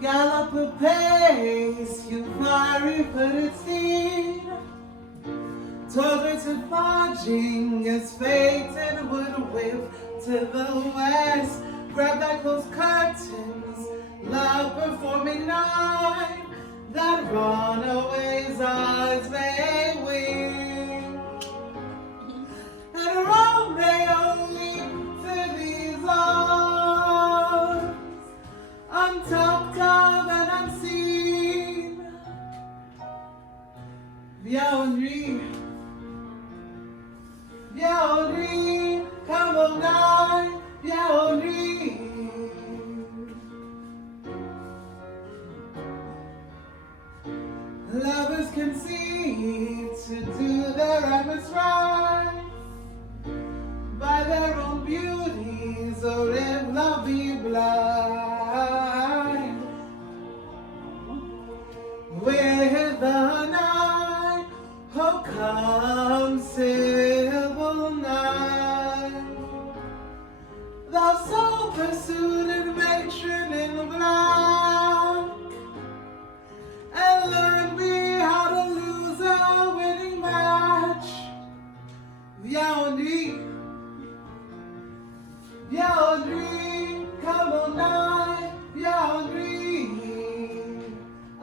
Gallop apace, you fiery-footed steed, towards and forging as fate would whip to the west. Grab that close curtains, love performing night, that runaway's eyes may wing. And Romeo leaped to these arms, untalked of and unseen. Henri, Henri, come on now, Henri. Lovers concede to do their efforts right by their own beauties, or if love be blind. With the night, oh come civil night, thou so pursued and matron in the black, and learn me how to lose a winning match. Henri, Henri, come on now, Henri.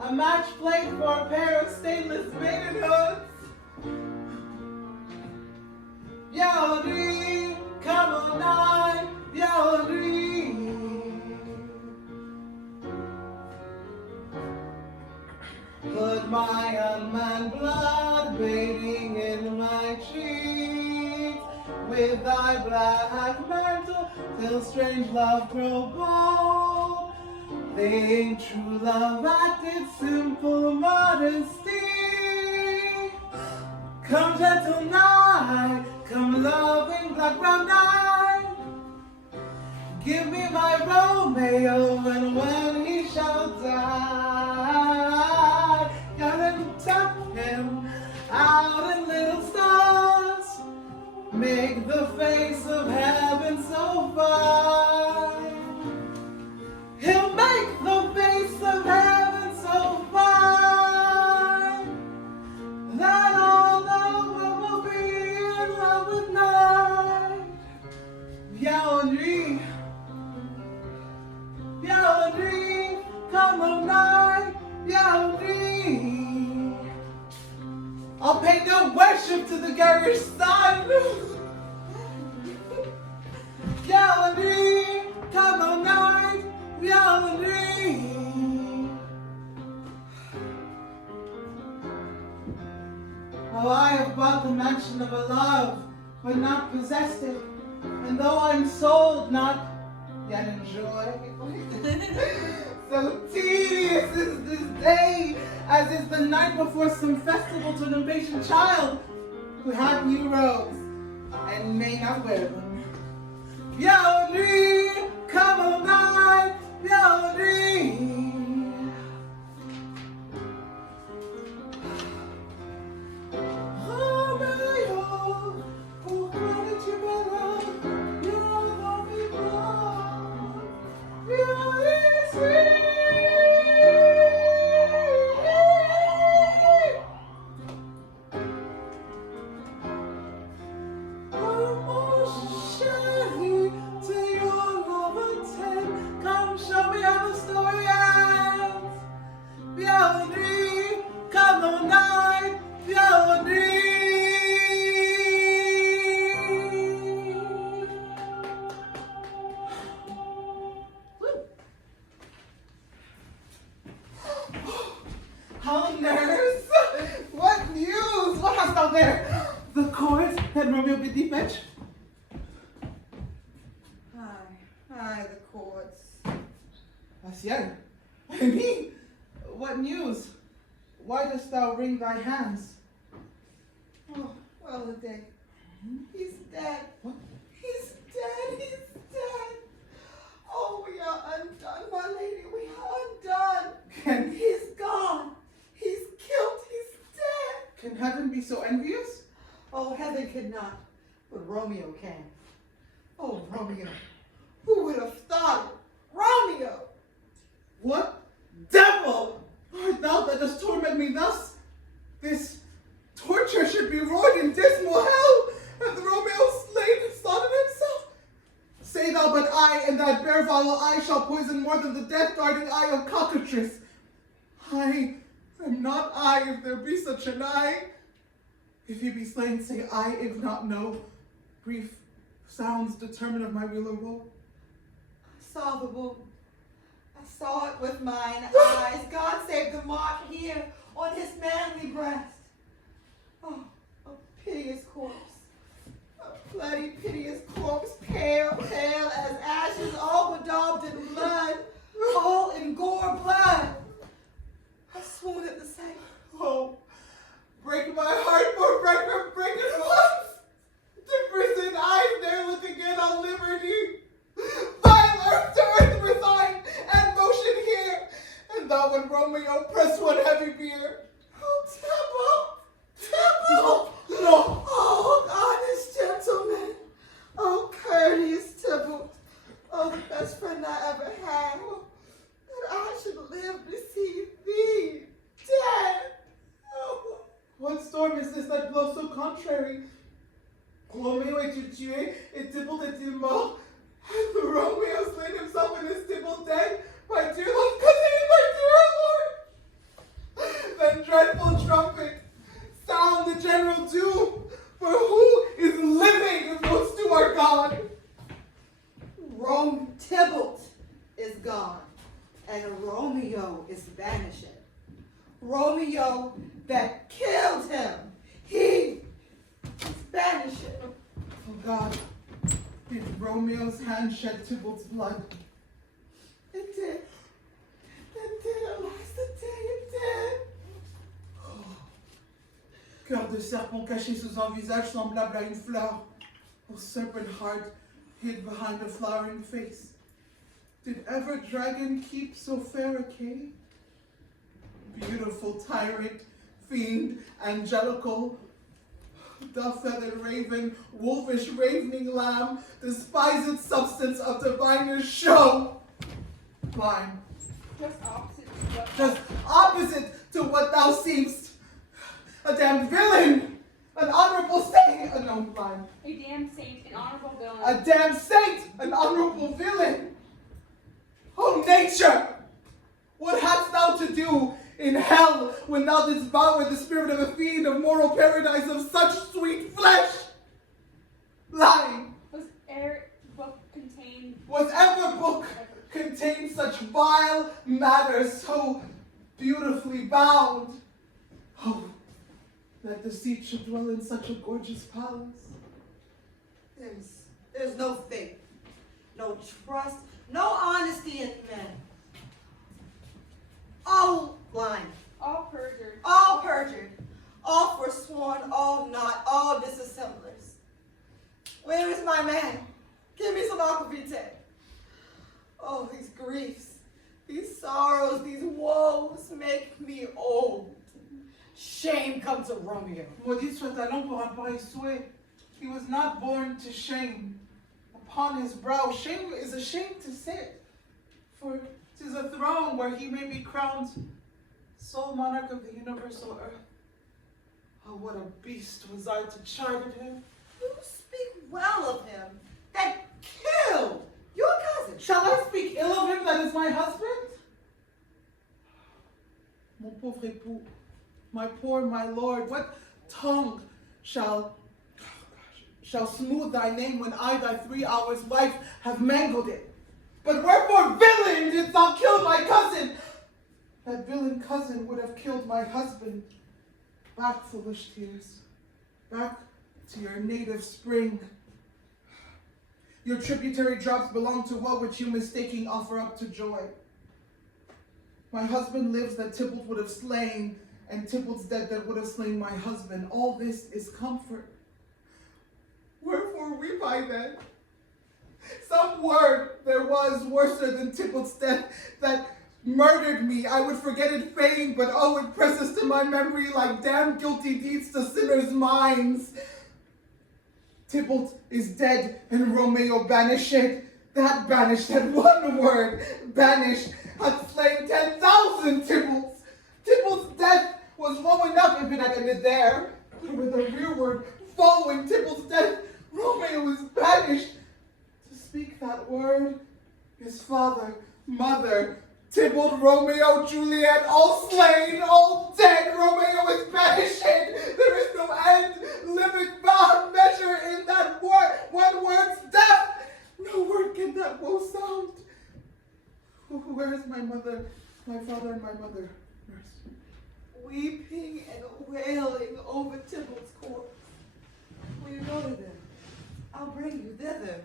A match played for a pair of stainless maidenhoods. Henri, come on now, Henri. Put my unmanned blood bathing in my cheeks, with thy black mantle till strange love grow bold. Think true love acted simple modesty. Come gentle night, come loving black brown night. Give me my Romeo, and when he shall die, gotta tap him out in little stars. Make the face of heaven so fine. He'll make the face of heaven so fine that all the world will be in love with night. Henri, Henri, come on night, Henri. I'll pay no worship to the garish sun. Henri, come on night, Henri. Oh, I have bought the mansion of a love, but not possessed it. And though I'm sold, not yet enjoy. So tedious is this day, as is the night before some festival to an impatient child who had new robes and may not wear them. Henri, come on night, Henri. Romeo, pourquoi n'es-tu pas là? Viens dans mes bras, viens ici. Oh mon chéri, till your love attend, come show me how the story ends. Henri, come on night, Henri. Hollanders, what news? What hast thou there? The court that Romeo bid thee fetch? Hi, the courts. Asier, I mean, what news? Why dost thou wring thy hands? Oh, well a day. He's dead. What? He's dead, he's dead. Oh, we are undone, my lady, we are undone. Can, He's gone. He's killed, he's dead. can heaven be so envious? Oh, heaven could not, but Romeo can. Oh, Romeo. Who would have thought it? Romeo! What shall poison more than the death-darting eye of cockatrice. I am not I, if there be such an I. If he be slain, say I, if not no. Brief sounds determine of my real or woe. I saw the wound. I saw it with mine eyes. God save the mark here on his manly breast. Oh, a piteous corpse. A bloody, piteous corpse, pale, pale as ashes, all bedaubed in blood, all in gore blood. I swooned at the sight. Oh, break my heart, poor breaker, break it once. To prison I there look again on liberty. Vile earth to earth resign, and motion here. And thou when Romeo press one heavy bier. Oh, Tybalt! No. Oh, honest gentleman. Oh, courteous Tybalt. Oh, the best friend I ever had. That I should live to see thee dead. Oh. What storm is this that blows so contrary? Romeo est-il tué, et Tybalt est-il mort? And Romeo slain himself and is Tybalt dead? My dear love cousin, my dear Lord! Then dreadful trumpet, sound the general doom, for who is living if those two are gone? Tybalt is gone, and Romeo is banished. Romeo that killed him, he is banished. Oh God, did Romeo's hand shed Tybalt's blood? It did. It did, alas, it did, it did. Cœur de serpent caché sous un visage semblable à une fleur. Oh, serpent heart hid behind a flowering face. Did ever dragon keep so fair a cave? Beautiful tyrant, fiend, angelical, dove-feathered raven, wolfish ravening lamb, despised substance of diviner show. Blind. Just opposite to what thou seemst. A damned villain, an honorable saint, no, blind. A damned saint, an honorable villain. A damned saint, an honorable villain. Oh, nature, what hadst thou to do in hell when thou didst devour the spirit of a fiend of moral paradise of such sweet flesh? Lying. Was ever book contained such vile matter so beautifully bound? Oh, that deceit should dwell in such a gorgeous palace. There's no faith, no trust, no honesty in men. All blind, all perjured, all forsworn, all not, all disassemblers. Where is my man? Give me some aquavitae. Oh, these griefs, these sorrows, these woes make me old. Shame comes to Romeo. Maudit soit talent pour un pareil souhait. He was not born to shame. Upon his brow, shame is a shame to sit. For 'tis a throne where he may be crowned sole monarch of the universal earth. Oh, what a beast was I to chide at him. You speak well of him that killed your cousin. Shall I speak ill of him that is my husband? Mon pauvre époux, my poor, my lord, what tongue shall smooth thy name when I, thy 3 hours' life, have mangled it? But wherefore, villain, didst thou kill my cousin? That villain cousin would have killed my husband. Back, foolish tears, back to your native spring. Your tributary drops belong to woe, which you mistaking offer up to joy. My husband lives that Tybalt would have slain, and Tybalt's dead that would have slain my husband. All this is comfort. Wherefore weep I then? Some word there was worser than Tybalt's death that murdered me. I would forget it fain, but oh, it presses to my memory like damned guilty deeds to sinners' minds. Tybalt is dead and Romeo banished. That banished had one word, banished, hath slain 10,000 Tybalts. Tybalt's death was woe enough if it had ended there. But with a rearward following Tybalt's death, Romeo was banished. To speak that word His father, mother, Tybalt, Romeo, Juliet, all slain, all dead. Romeo is banished. There is no end, limit, bound measure in that word. One word's death. No word can that woe sound. Where is my mother, my father, and my mother? Nurse. Weeping and wailing over Tybalt's corpse. Will you go to them? I'll bring you thither.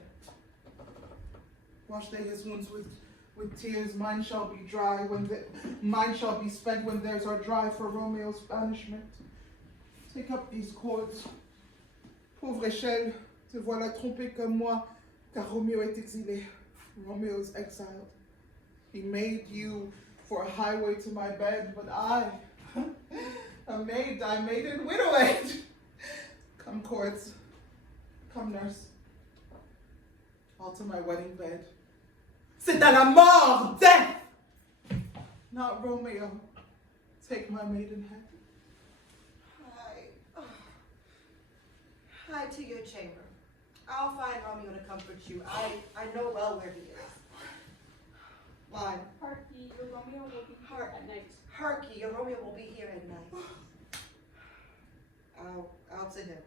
Wash they his wounds with tears. Mine shall be dry mine shall be spent when theirs are dry for Romeo's banishment. Take up these cords. Pauvre Échelle, te voilà trompé comme moi, car Romeo est exilé. Romeo is exiled. He made you for a highway to my bed, but I made and widowed. Come, cords. Come, nurse. All to my wedding bed. C'est à la mort, death! Not Romeo. Take my maidenhead. Hie to your chamber. I'll find Romeo to comfort you. I know well where he is. Lie. Harky, your Romeo will be here at night. Harky, your Romeo will be here at night. I'll to him.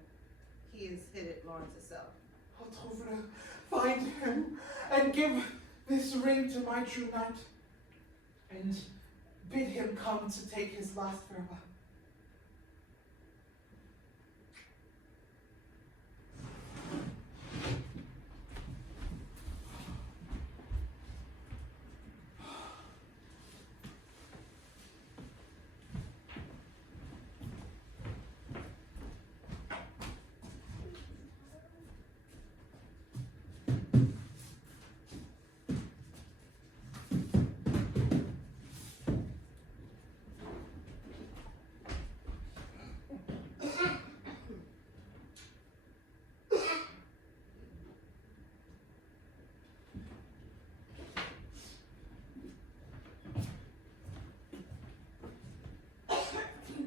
He is hid at Lawrence's cell. I'll trouve-le, find him, and give this ring to my true knight, and bid him come to take his last farewell.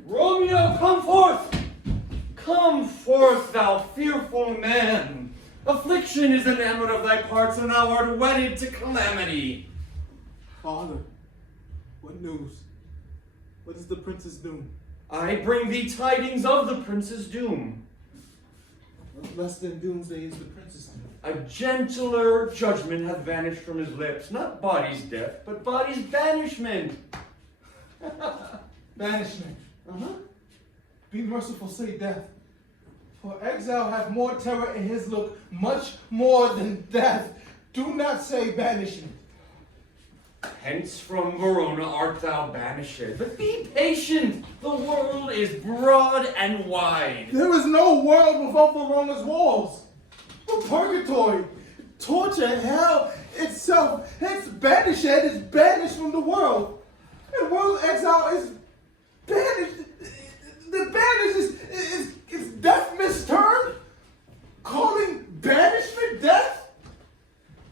Romeo, come forth! Come forth, thou fearful man! Affliction is enamored of thy parts, and thou art wedded to calamity. Father, what news? What is the prince's doom? I bring thee tidings of the prince's doom. Less than doomsday is the prince's doom. A gentler judgment hath vanished from his lips, not body's death, but body's banishment. Banishment. Be merciful, say death. For exile hath more terror in his look, much more than death. Do not say banishment. Hence from Verona art thou banished. But be patient, the world is broad and wide. There is no world without Verona's walls. But purgatory, torture, hell itself, hence banished is banished from the world. And world exile is banished. The banished is death mistermed? Calling banishment death?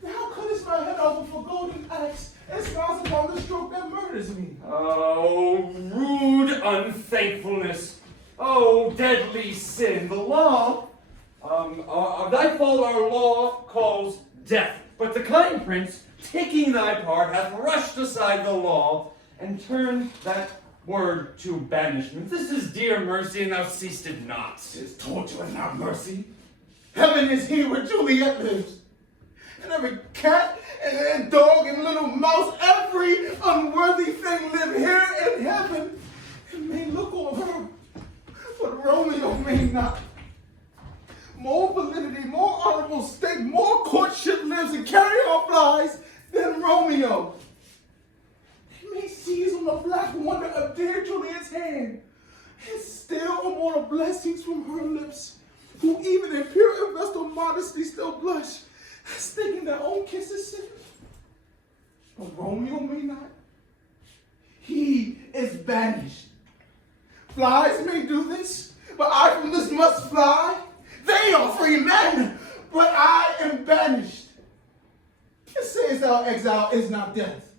Thou cuttest my head over for golden axe, and smiles upon the stroke that murders me. Oh, rude unthankfulness. Oh, deadly sin. The law, thy fault our law calls death. But the kind prince, taking thy part, hath rushed aside the law, and turned that word to banishment. This is dear mercy, and thou seest it not. It is torture and not mercy. Heaven is here where Juliet lives. And every cat and dog and little mouse, every unworthy thing live here in heaven. And may look on her, but Romeo may not. More validity, more honorable state, more courtship lives and carry-on flies than Romeo. They may seize on the black wonder of dear Juliet's hand, and still immortal blessings from her lips, who even in pure and vestal modesty still blush, thinking their own kisses sin. But Romeo may not. He is banished. Flies may do this, but I from this must fly. They are free men, but I am banished. Sayest thou exile is not death?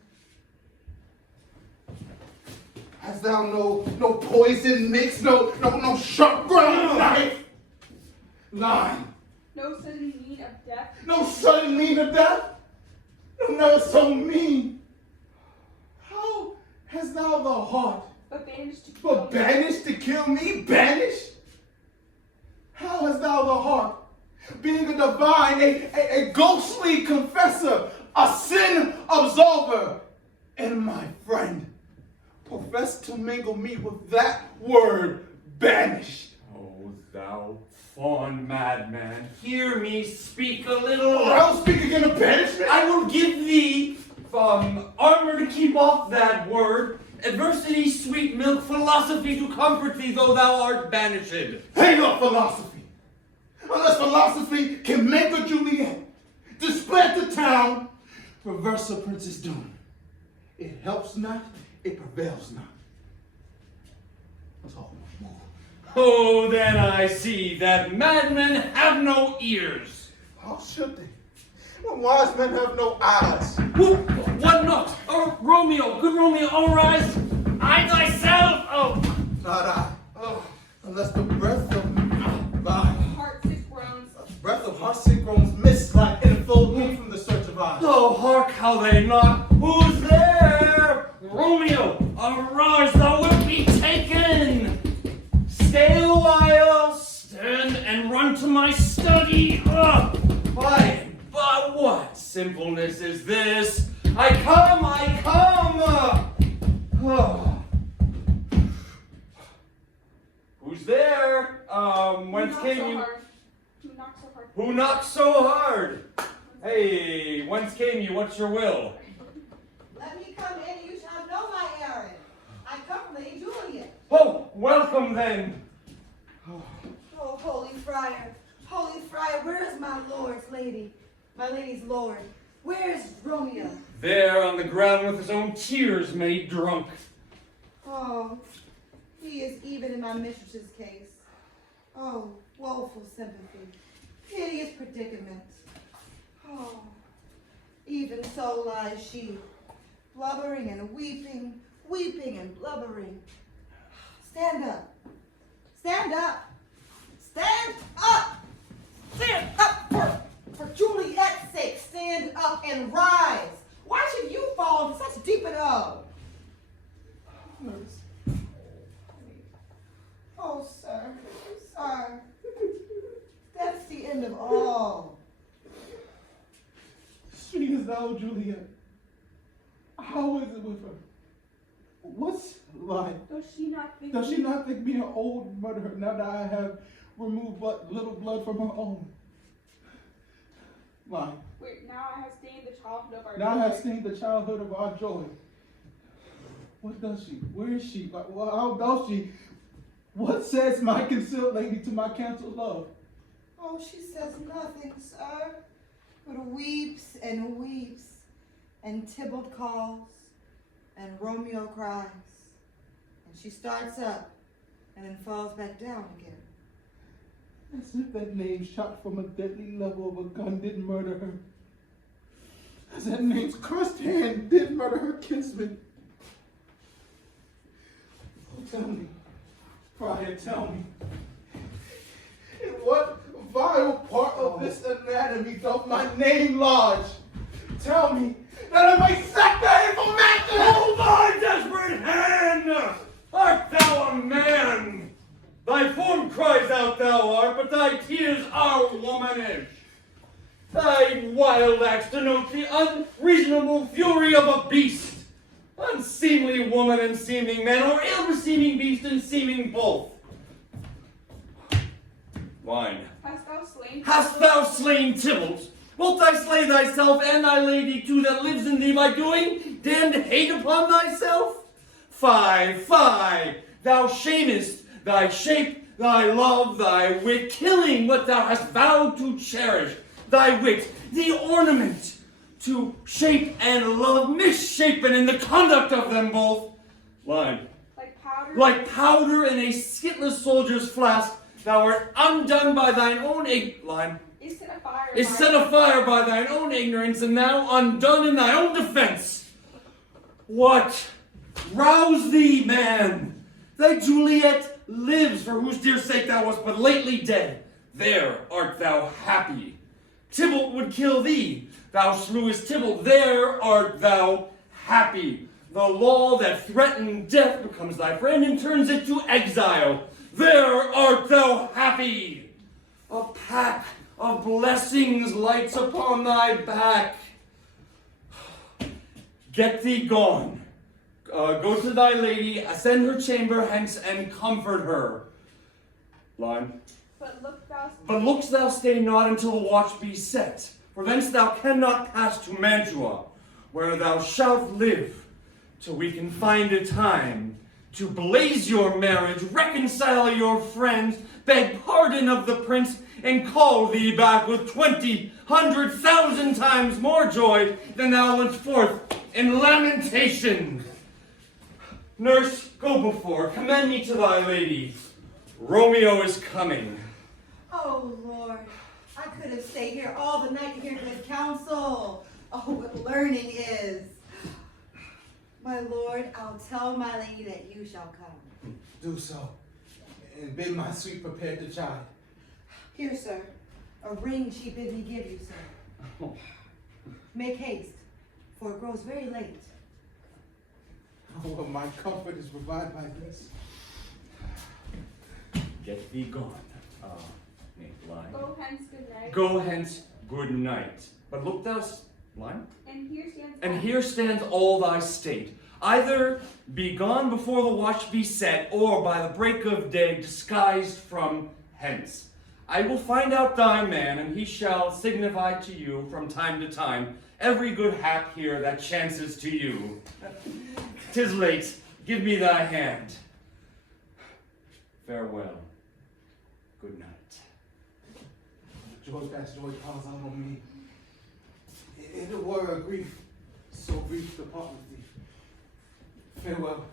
Hast thou no poison mix, no sharp ground knife? Lie. No sudden need of death. No sudden need of death? Never so mean. How hast thou the heart? but banished to kill But me. banished to kill me? Banished? How hast thou the heart? Being a divine, a ghostly confessor, a sin absolver, and my friend, profess to mingle me with that word, banished. Oh, thou fond madman, hear me speak a little. I will speak again of banishment. I will give thee armor to keep off that word, adversity, sweet milk, philosophy to comfort thee, though thou art banished. Hang up philosophy. Unless philosophy can make a Juliet, displace the town, reverse a prince's doom. It helps not, it prevails not. Talk no more. Oh, then I see that madmen have no ears. How should they? When wise men have no eyes. What not? Oh, Romeo, good Romeo, arise. I thyself. Oh, Not I. Oh, unless the breath of Heart-sick groans. heart-sick groans mist like enfold me from the search of eyes. oh, hark how they knock. Who's there? Romeo, arise, thou wilt be taken. Stay a while, stand and run to my study. Why, but what simpleness is this? I come. Who's there? Whence came you? Who knocked so hard? Who knocked so hard? Hey, whence came you? What's your will? Let me come in, you shall know my errand. I come from Lady Juliet. Oh, welcome then. Oh, holy friar, where is my lord's lady? My lady's lord. Where's Romeo? There on the ground with his own tears made drunk. Oh, he is even in my mistress's case. Oh, woeful sympathy, piteous predicament. Oh, even so lies she, blubbering and weeping, weeping and blubbering. Stand up, stand up, stand up, stand up for Juliet's sake, stand up and rise. Why should you fall into such deep an oh? Oh, sir, that's the end of all. Sweet as thou, Juliet. How is it with her? What's life? Does she not think Does she not think me an old murderer now that I have removed but little blood from her own? Lie. Wait, now I have stained the childhood of our Now I have joy. seen the childhood of our joy. What does she? Where is she? How does she? What says my concealed lady to my canceled love? Oh, she says nothing, sir, but weeps and weeps, and Tybalt calls, and Romeo cries, and she starts up, and then falls back down again. As if that name shot from a deadly level of a gun didn't murder her. As that name's cursed hand did murder her kinsman. Oh, tell me, Friar, tell me, in what vile part of this anatomy doth my name lodge? Tell me, that I may sack that information! Hold thy desperate hand! Art thou a man? Thy form cries out thou art, but thy tears are womanish. Thy wild acts denote the unreasonable fury of a beast. Unseemly woman and seeming man, or ill-beseeming beast and seeming both. Wine. Hast thou slain Tybalt? Wilt thou slay thyself and thy lady too that lives in thee by doing damned hate upon thyself? Fie, thou shamest thy shape, thy love, thy wit, killing what thou hast vowed to cherish. Thy wit, the ornament to shape and love, misshapen in the conduct of them both. Line. Like powder in a skitless soldier's flask, thou art undone by thine own line. Is set afire. Is set afire by thine own ignorance, and now undone in thy own defense. What? Rouse thee, man! Thy Juliet lives, for whose dear sake thou wast but lately dead. There art thou happy. Tybalt would kill thee. thou slewest Tybalt, there art thou happy. The law that threatened death becomes thy friend and turns it to exile. There art thou happy. A pack of blessings lights upon thy back. Get thee gone. Go to thy lady, ascend her chamber hence, and comfort her. Line. But look'st thou stay not until the watch be set, for thence thou cannot pass to Mantua, where thou shalt live, till we can find a time to blaze your marriage, reconcile your friends, beg pardon of the prince, and call thee back with 1,000 times more joy than thou went forth in lamentation. Nurse, go before, commend me to thy lady. Romeo is coming. Oh, Lord, I could have stayed here all the night to hear good counsel. Oh, what learning is. My Lord, I'll tell my lady that you shall come. Do so, and bid my sweet prepare to chide. Here, sir, a ring she bid me give you, sir. Make haste, for it grows very late. Oh, well, my comfort is provided by this. Get thee gone. Line. Go hence, good night. Go hence, good night. But look thou, line. And here stands all thy state. Either be gone before the watch be set, or by the break of day disguised from hence. I will find out thy man, and he shall signify to you from time to time every good hap here that chances to you. 'Tis late. Give me thy hand. Farewell. Good night. Joy past joy piles out on me. It were a grief, so brief to part with thee. Farewell.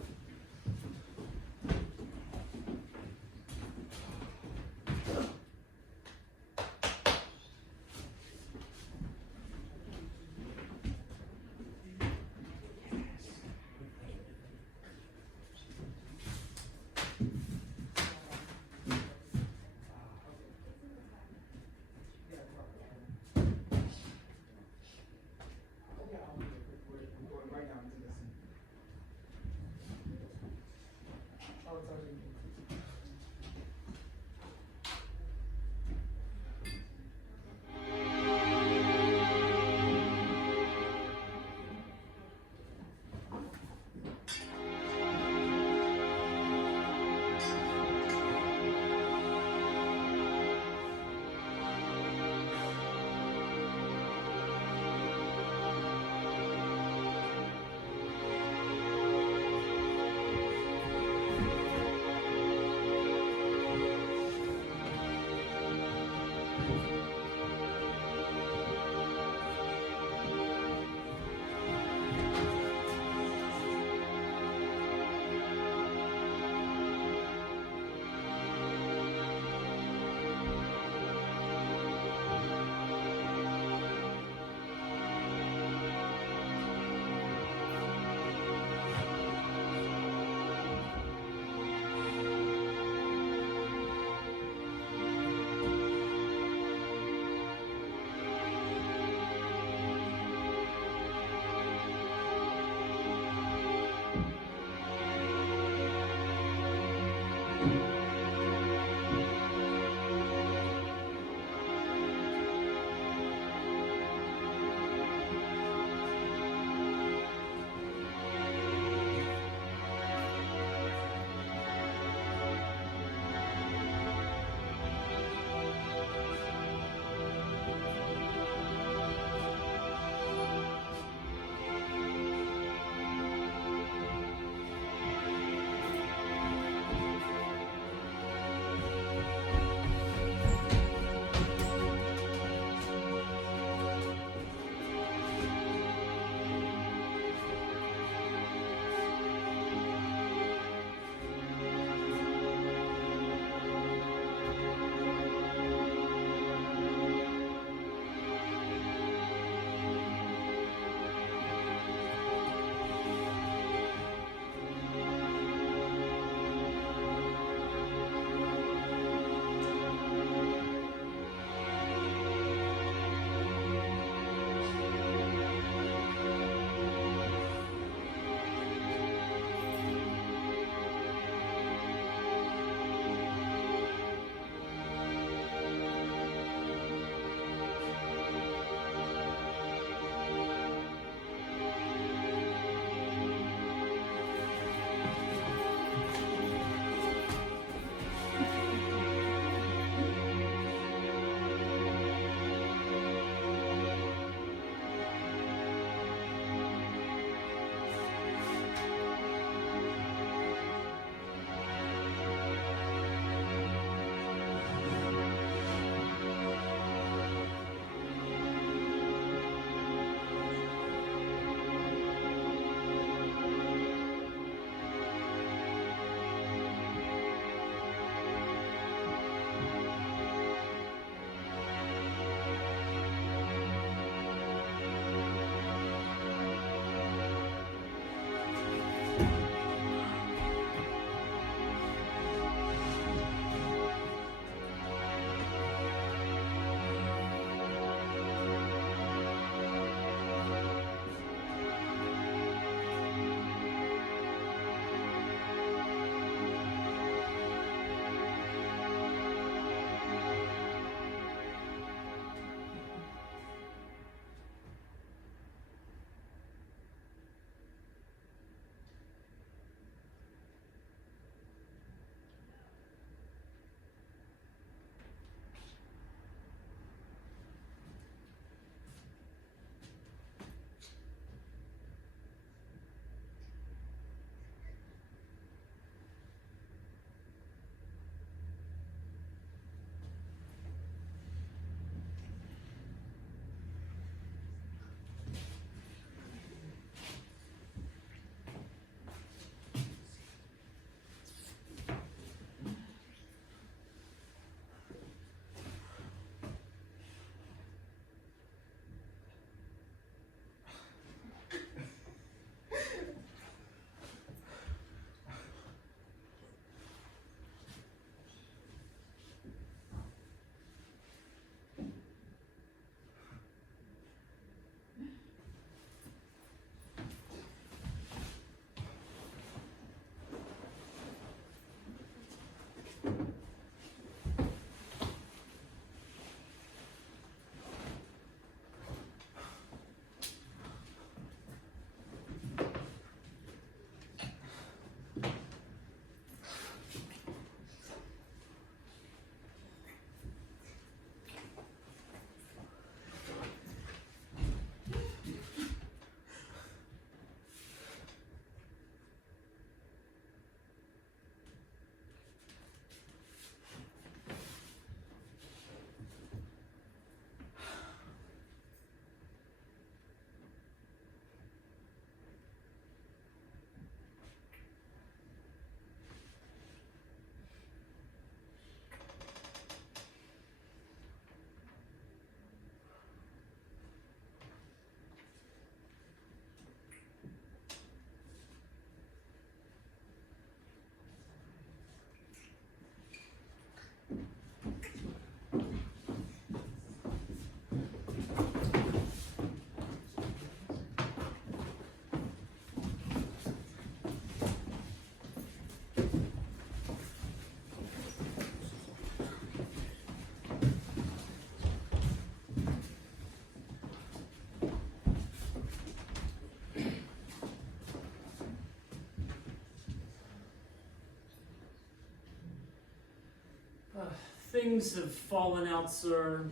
things have fallen out, sir,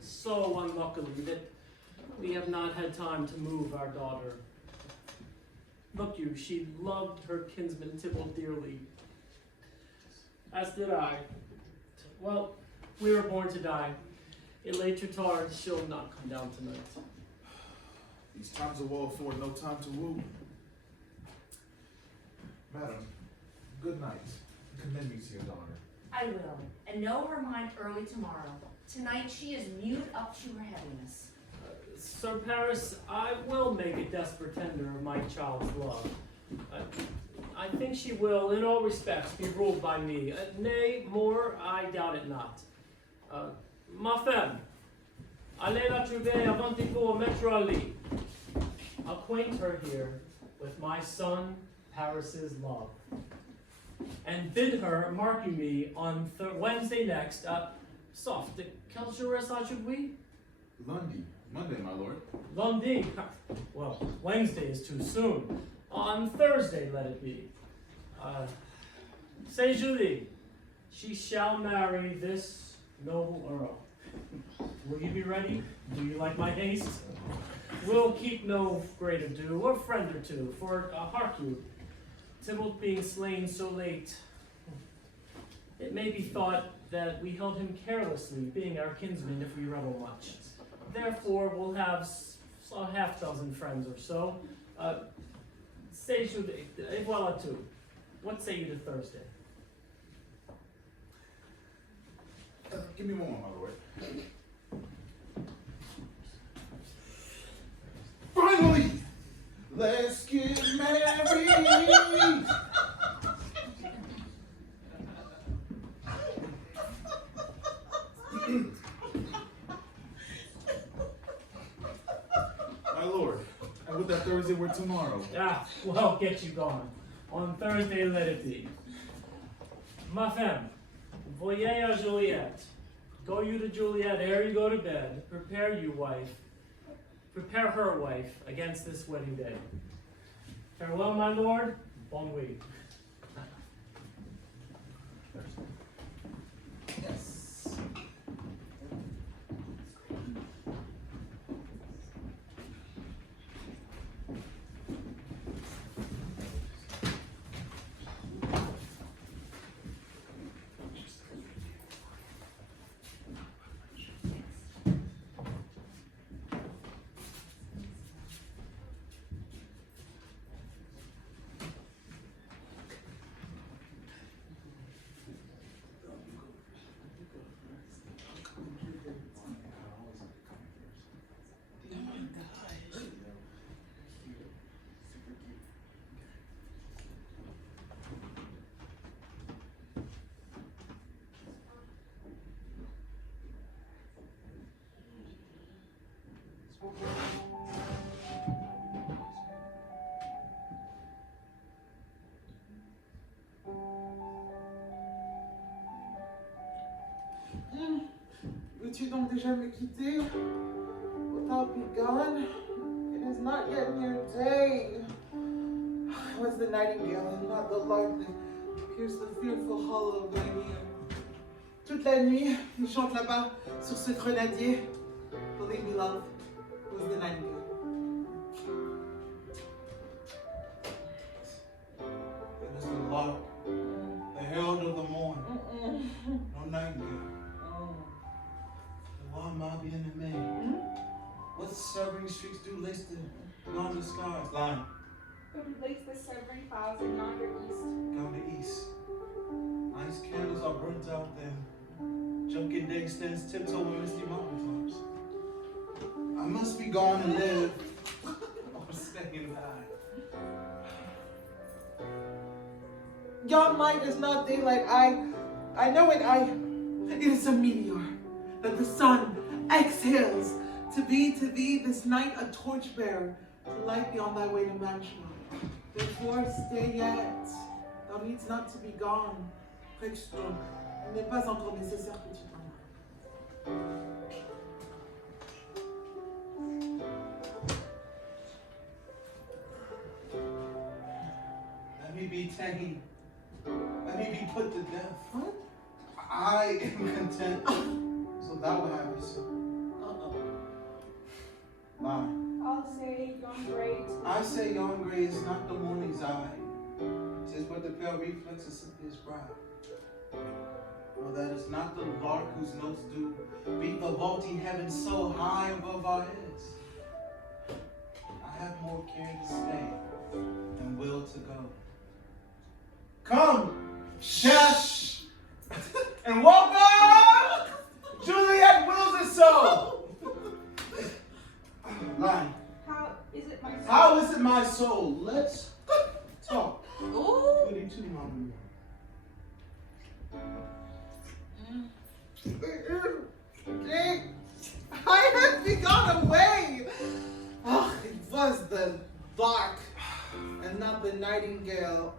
so unluckily that we have not had time to move our daughter. Look you, she loved her kinsman Tybalt dearly, as did I. Well, we were born to die. It lay too tard, she'll not come down tonight. These times of war afford no time to woo. Madam, good night. Commend me to your daughter. I will, and know her mind early tomorrow. Tonight she is mewed up to her heaviness. Sir Paris, I will make a desperate tender of my child's love. I think she will, in all respects, be ruled by me. Nay, more, I doubt it not. Ma femme, allez la trouver avanti pour mettre au lit. Acquaint her here with my son Paris's love. And bid her, mark you me, on Wednesday next, soft, quel jour est aujourd'hui? Lundi. Monday, my lord. Lundi? Well, Wednesday is too soon. On Thursday, let it be. Say Julie, she shall marry this noble earl. Will you be ready? Do you like my haste? We'll keep no great ado, a friend or two, for hark you, Tybalt being slain so late, it may be thought that we held him carelessly, being our kinsman if we revel much. Therefore, we'll have a half dozen friends or so. Say Julie, et voilà tout. What say you to Thursday? Give me one more, my lord. Finally! Let's get married! My lord, and with that Thursday, we're tomorrow. Well, get you gone. On Thursday, let it be. Ma femme, voyez à Juliette. Go you to Juliette ere you go to bed. Prepare you, wife. Prepare her, wife, against this wedding day. Farewell, my lord. Bon nuit. Yes. Veux-tu donc déjà me quitter? Without be gone? It is not yet near day. It was the nightingale and not the lark that pierced the fearful hollow of mine ear. Toute la nuit, il chante là-bas sur ce grenadier. Believe me, love, it was the nightingale. It was the lark, the herald of the morn. No nightingale. Why am I being a man? What severing streaks do lace the yonder skies? Line. Who lays the severing clouds in yonder east? Yonder east. Nice candles are burnt out then. Junket day stands tiptoe on misty mountain tops. I must be gone and live. Or stay and die. Yon light is not daylight. I know it. It is a meteor that the sun exhales to be this night a torchbearer to light thee on thy way to mansion. Therefore stay yet. Thou needs not to be gone. Reste donc. Il n'est pas encore nécessaire que tu t'en ailles. Let me be taken. Let me be put to death. What? I I am content. So thou will have it. Lie. I'll say yon great. I say yon gray is not the morning's eye. 'Tis but the pale reflexes of his brow. For that is not the lark whose notes do beat the vaulting heaven so high above our heads. I have more care to stay than will to go. Come, chef, and welcome, Juliet Wills is so. Line. How is it my How is it my soul? Let's talk. Ooh. Goody two, mama. I had begun away. It was the lark and not the nightingale.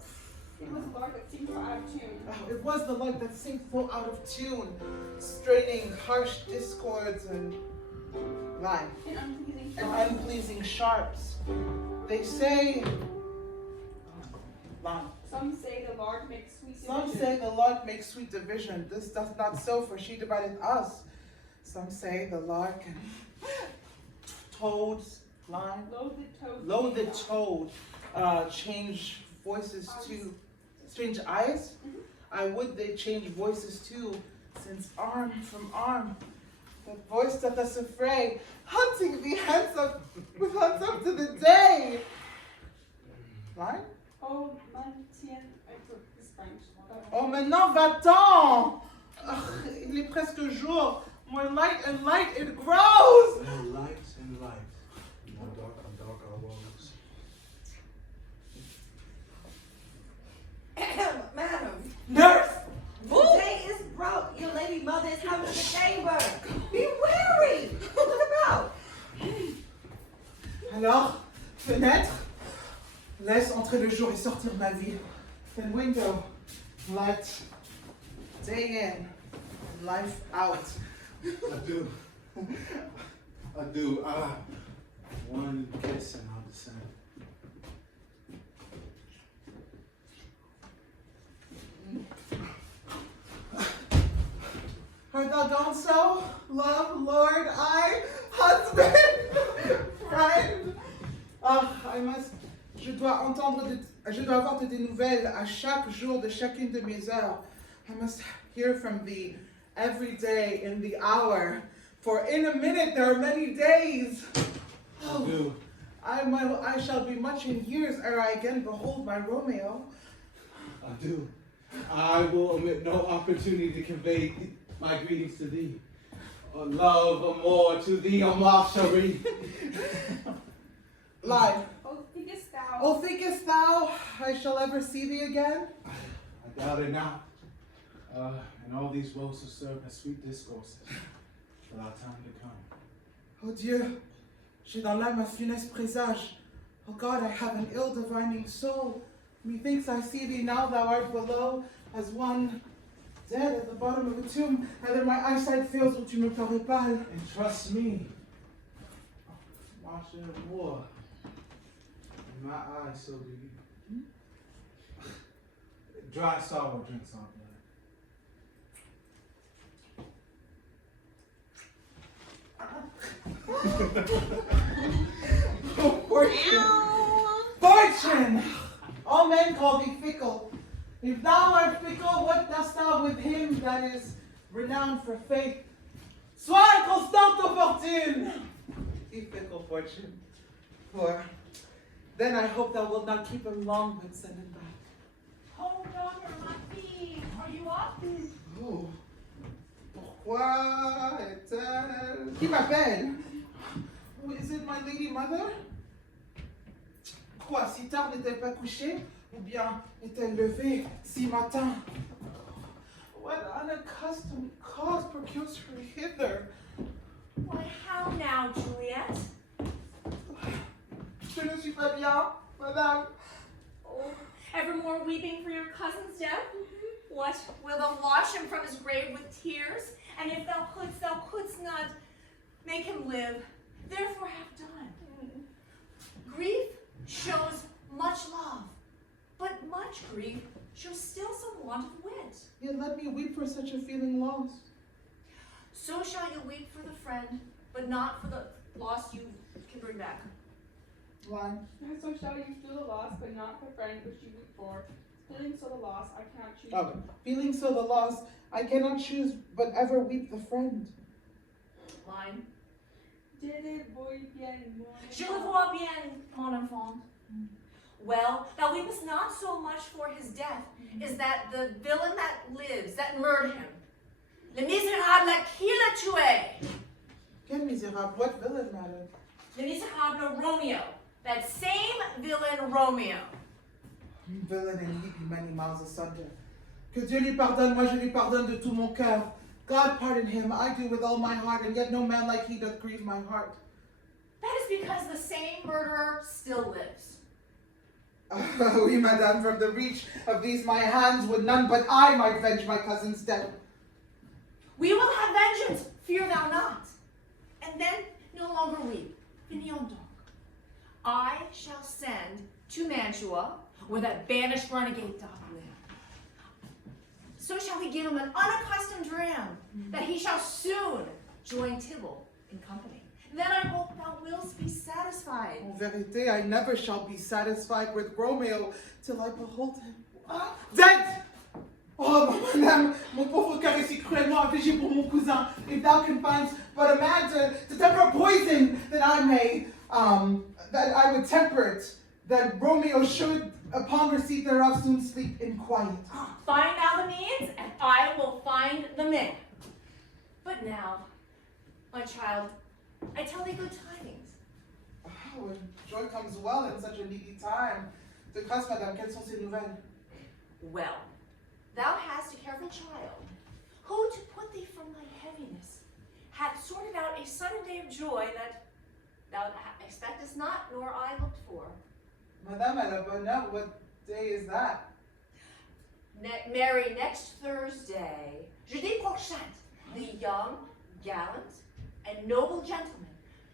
It was Lord that seemed so out of tune. It was the lark that seemed so out of tune, straining harsh discords and line An unpleasing and thought. unpleasing sharps. They say line. Some say the Lord makes sweet Some division. say the lark makes sweet division. This doth not so, for she divided us. Some say the lark and toads, line, Loathed toad. change voices too. Change eyes? I would they change voices too, since arm from arm, the voice doth us affray, hunting thee hence up, with hunts up to the day. Line? Oh, maintien. I took this French. Oh, maintenant va-t'en! Il est presque jour. More light and light it grows! More light and light. More dark and dark our woes. Madam, Nurse! the day is broke. Your lady mother is come to the chamber. Be wary. What about? Alors, fenêtre, laisse entrer le jour et sortir ma vie. Then window, light, Day in, life out. I do. I do. One kiss and I'll descend. Art thou gone so? Love, Lord, I, husband, friend. Je dois avoir de tes nouvelles à chaque jour de chacune de mes heures. I must hear from thee every day in the hour, for in a minute there are many days. I do. I shall be much in years ere I again behold my Romeo. I do. I will omit no opportunity to convey my greetings to thee. Oh, love, amour, to thee, oh ma chérie. Live. Oh, thinkest thou? Oh, thinkest thou I shall ever see thee again? I doubt it not. And all these woes will serve as sweet discourses for our time to come. Oh Dieu, j'ai dans l'âme un funeste présage. Oh God, I have an ill divining soul. Methinks I see thee now, thou art below, as one dead at the bottom of a tomb, and then my eyesight fails où tu me parais pâle. And trust me, Marcia war, in my eyes so do you. Dry sorrow drinks our blood. Fortune! All men call thee fickle. If thou art fickle, what dost thou with him that is renowned for faith? Sois inconstant, O fortune! Be fickle, fortune. For then I hope thou wilt not keep him long, but send him back. Hold on, my feet. Are you up? Oh. Pourquoi est-elle? Qui m'appelle? Oh, is it my lady mother? Quoi, si tard n'est-elle pas couchée? Ou bien est-elle levée si matin? What unaccustomed cause procures her hither? Why, how now, Juliet? Je ne suis pas bien, madame. Oh, evermore weeping for your cousin's death? What, will thou wash him from his grave with tears? And if thou couldst not make him live, therefore have done. Grief shows much love, but much much grief shows still some want of wit. Yet let me weep for such a feeling lost. So shall you weep for the friend, but not for the loss you can bring back. Why? So shall you feel the loss, but not the friend which you weep for. Feeling so the loss, I cannot choose. Oh, feeling so the loss, I cannot choose but ever weep the friend. Line. Je le vois bien, mon Je le vois bien, mon enfant. Well, thou weepest not so much for his death, is that the villain that lives, that murdered him, le misérable qui l'a tué, Quel misérable, what villain, madam? le misérable Romeo, that same villain Romeo. Villain and he be many miles asunder. Que Dieu lui pardonne, moi je lui pardonne de tout mon cœur. God pardon him, I do with all my heart, and yet no man like he doth grieve my heart. That is because the same murderer still lives. Oui, madame, from the reach of these my hands would none but I might venge my cousin's death. We will have vengeance, fear thou not. And then no longer weep. Finions donc. I shall send to Mantua, where that banished renegade doth live. So shall we give him an unaccustomed dram, that he shall soon join Tybalt in company. Then I hope thou wilt be satisfied. En vérité, I never shall be satisfied with Romeo till I behold him. Dead! Oh, madame, mon pauvre cœur est si cruellement affligé pour mon cousin. If thou can find but a man to temper poison, that I would temper it, that Romeo should, upon receipt thereof, soon sleep in quiet. Find thou the means, and I will find the man. But now, my child, I tell thee good tidings. Oh, when joy comes well in such a needy time. De grâce, madame, quelles sont ces nouvelles? Well, thou hast a careful child, who to put thee from thy heaviness, hath sorted out a sudden day of joy that thou expectest not, nor I looked for. Madame, à la bonne heure, what day is that? Marry next Thursday, jeudi prochain, the young, gallant, and noble gentleman,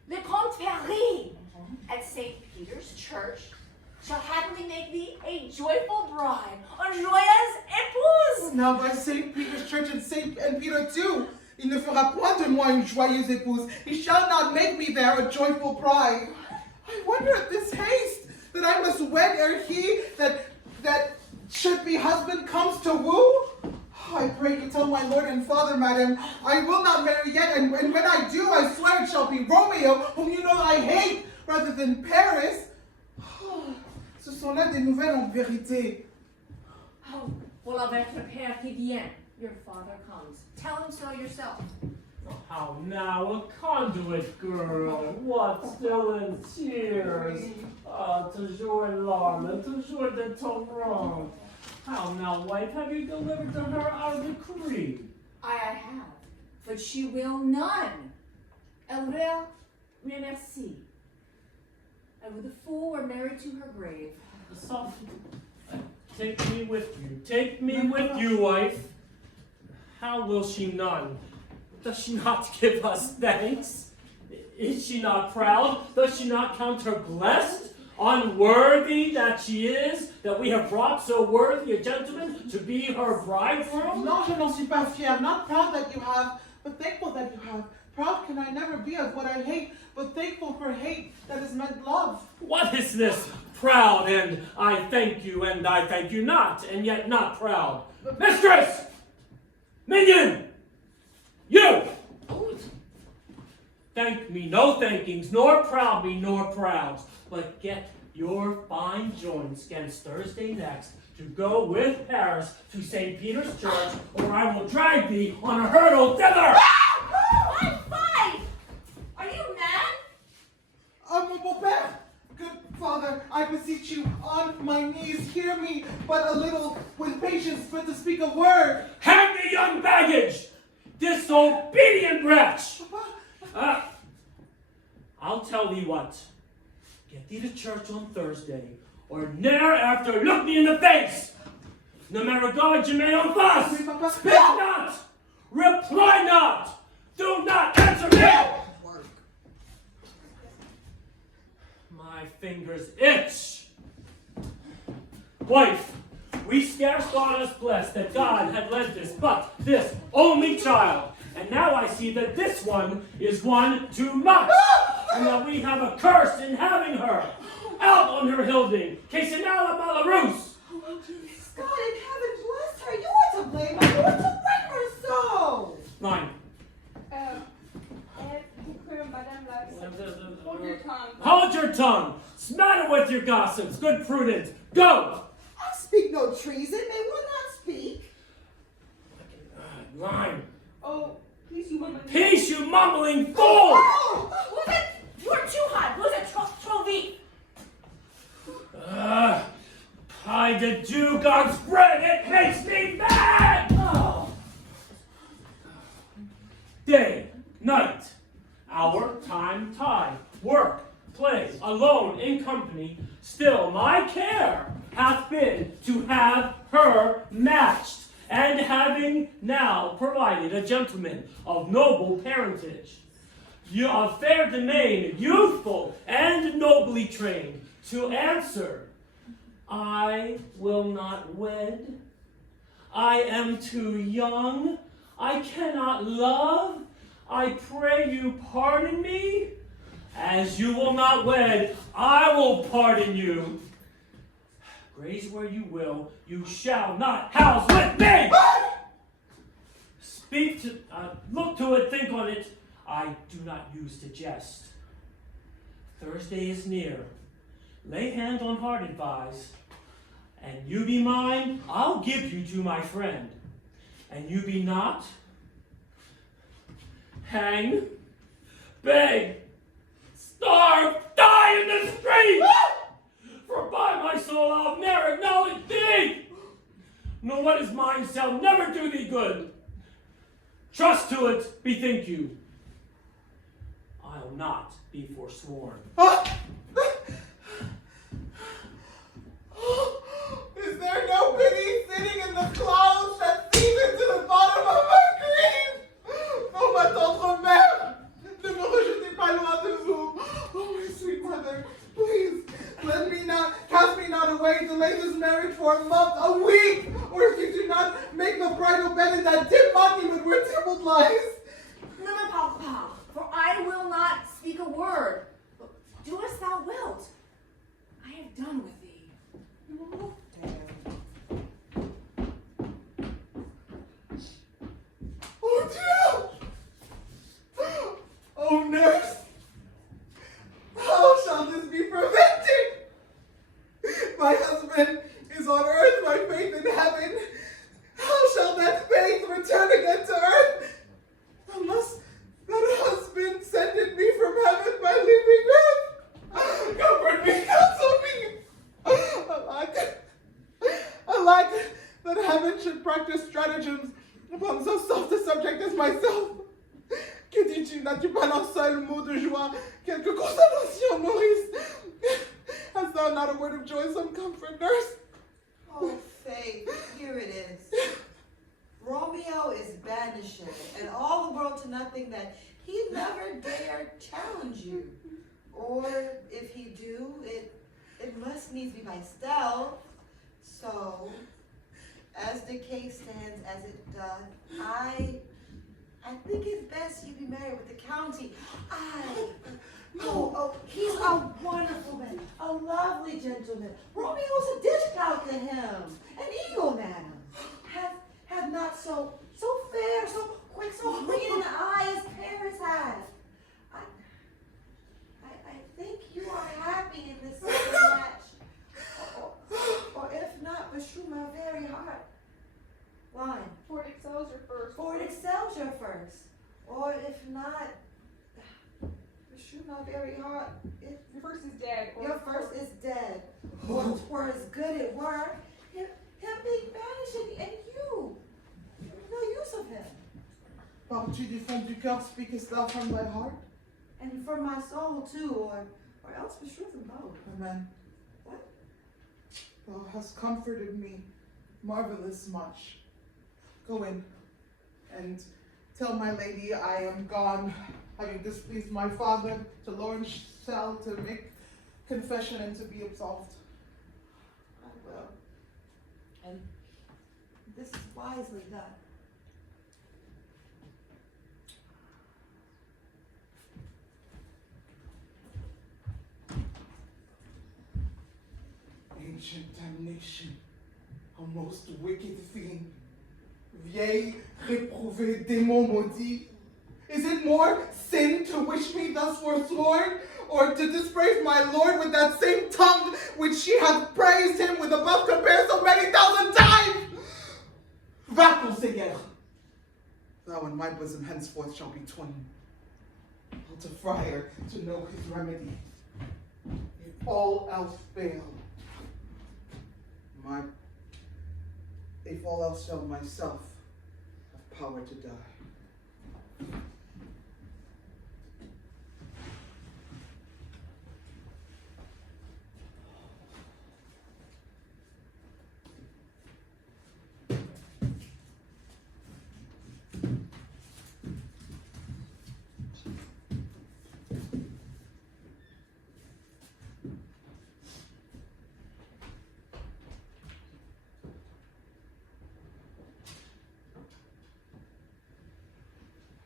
le Comte Paris, at St. Peter's Church, shall happily make thee a joyful bride, a joyeuse épouse. Now by St. Peter's Church and Peter too, il ne fera point de moi une joyeuse épouse. He shall not make me there a joyful bride. I wonder at this haste that I must wed ere he that should be husband comes to woo. Oh, I pray you tell my lord and father, madam, I will not marry yet, and when I do, I swear it shall be Romeo, whom you know I hate, rather than Paris. Oh, ce sont là des nouvelles en vérité. Oh, voilà votre père qui vient. Your father comes. Tell him so yourself. How now, a conduit girl, what still in tears? Toujours larmes, toujours de torrent. How now, wife, have you delivered to her our decree? I have, but she will none. Elle will remercie. And with a fool were married to her grave. So, take me with you. Take me with you, wife. How will she none? Does she not give us thanks? Is she not proud? Does she not count her blessed? Unworthy that she is, that we have brought so worthy a gentleman to be her bridegroom? Non, je n'en suis pas fière. Not proud that you have, but thankful that you have. Proud can I never be of what I hate, but thankful for hate that is meant love. What is this proud and I thank you not, and yet not proud? Mistress! Minion! You! Thank me, no thankings, nor proud me, nor prouds, but get your fine joints against Thursday next to go with Paris to St. Peter's Church, or I will drag thee on a hurdle thither! I'm fine! Are you mad? Mon beau-père, good father, I beseech you, on my knees, hear me but a little, with patience, but to speak a word. Hang the young baggage! Disobedient wretch! I'll tell thee what. Get thee to church on Thursday, or ne'er after look me in the face! Ne me regarde jamais en face! Speak not! Reply not! Do not answer me! My fingers itch! Wife, We scarce thought us blessed that God had lent this but this only child. And now I see that this one is one too much, and that we have a curse in having her. Out on her Hilding, Casanala Belarus. God in heaven bless her. You are to blame. You are to bring her so. Mine. Madame la... Hold your tongue. Hold your tongue. Smatter with your gossips. Good prudence. Go. I speak no treason. May one not speak? Line. Oh, please, you woman. Peace, you mumbling fool! Oh! Who's it? You're too hot. Who's it? Trovy. Pie de Dieu, God's bread, it makes me mad! Oh. Day, night, hour, time, tide, work, play, alone, in company, still my care hath been to have her matched, and having now provided a gentleman of noble parentage, of fair domain, youthful and nobly trained, to answer, I will not wed. I am too young. I cannot love. I pray you pardon me. As you will not wed, I will pardon you. Graze where you will, you shall not house with me. Speak to, look to it, think on it. I do not use to jest. Thursday is near. Lay hand on heart advise. And you be mine, I'll give you to my friend. And you be not, hang, beg, starve, die in the street! For by my soul I'll ne'er acknowledge thee! Nor what is mine shall never do thee good. Trust to it, bethink you. I'll not be forsworn. Is there no pity sitting in the clouds that sees into the bottom of my grave? Oh, ma tendre mère, ne me rejetez pas loin de vous. Oh, my sweet mother, please, let me not, cast me not away, delay this marriage for a month, a week, or if you do not make the bridal bed in that dim monument where Tybalt lies. Never, Papa, for I will not speak a word. Do as thou wilt. I have done with thee. Oh dear! Oh nurse! How shall this be prevented? My husband is on earth, my faith in heaven. How shall that faith return again to earth? Unless that husband sendeth me from heaven by leaving earth. Comfort me, counsel me. Alack, that heaven should practice stratagems upon so soft a subject as myself. Que dis-tu? N'as-tu pas un seul mot de joie? Quelque consolation, Maurice? Hast thou not a word of joy, some comfort, nurse? Oh, Faith, here it is. Romeo is banished, and all the world to nothing that he never dare challenge you. Or if he do, it must needs be by stealth. So, as the case stands as it doth, I think it's best you be married with the county. He's a wonderful man, a lovely gentleman. Romeo's a dish-clout to him, an eagle, madam. Have not so fair, so quick, so green in the eye as Paris has. I think you are happy in this second match. Or if not, beshrew my very heart. Line. Fort Excelsior first. Fort Excelsior first. Or if not, beshrew my very heart. Your first is dead. Your first is dead. Or as good it were, him being banished and you. No use of him. Parles-tu du fond du cœur, speakest thou from thy heart? And from my soul too, or else beshrew them both. Amen. What? Thou hast comforted me marvelous much. Go in and tell my lady I am gone, having displeased my father, to Lawrence Shell to make confession and to be absolved. I will. And wisely done. Ancient damnation, a most wicked thing. Vieille, réprouvée, démon maudit. Is it more sin to wish me thus forsworn, or to dispraise my Lord with that same tongue which she hath praised him with above compare so many thousand times? Va, Seigneur. Thou and my bosom henceforth shall be twain. I'll to friar to know his remedy. If all else fail, if all else fail, myself have power to die.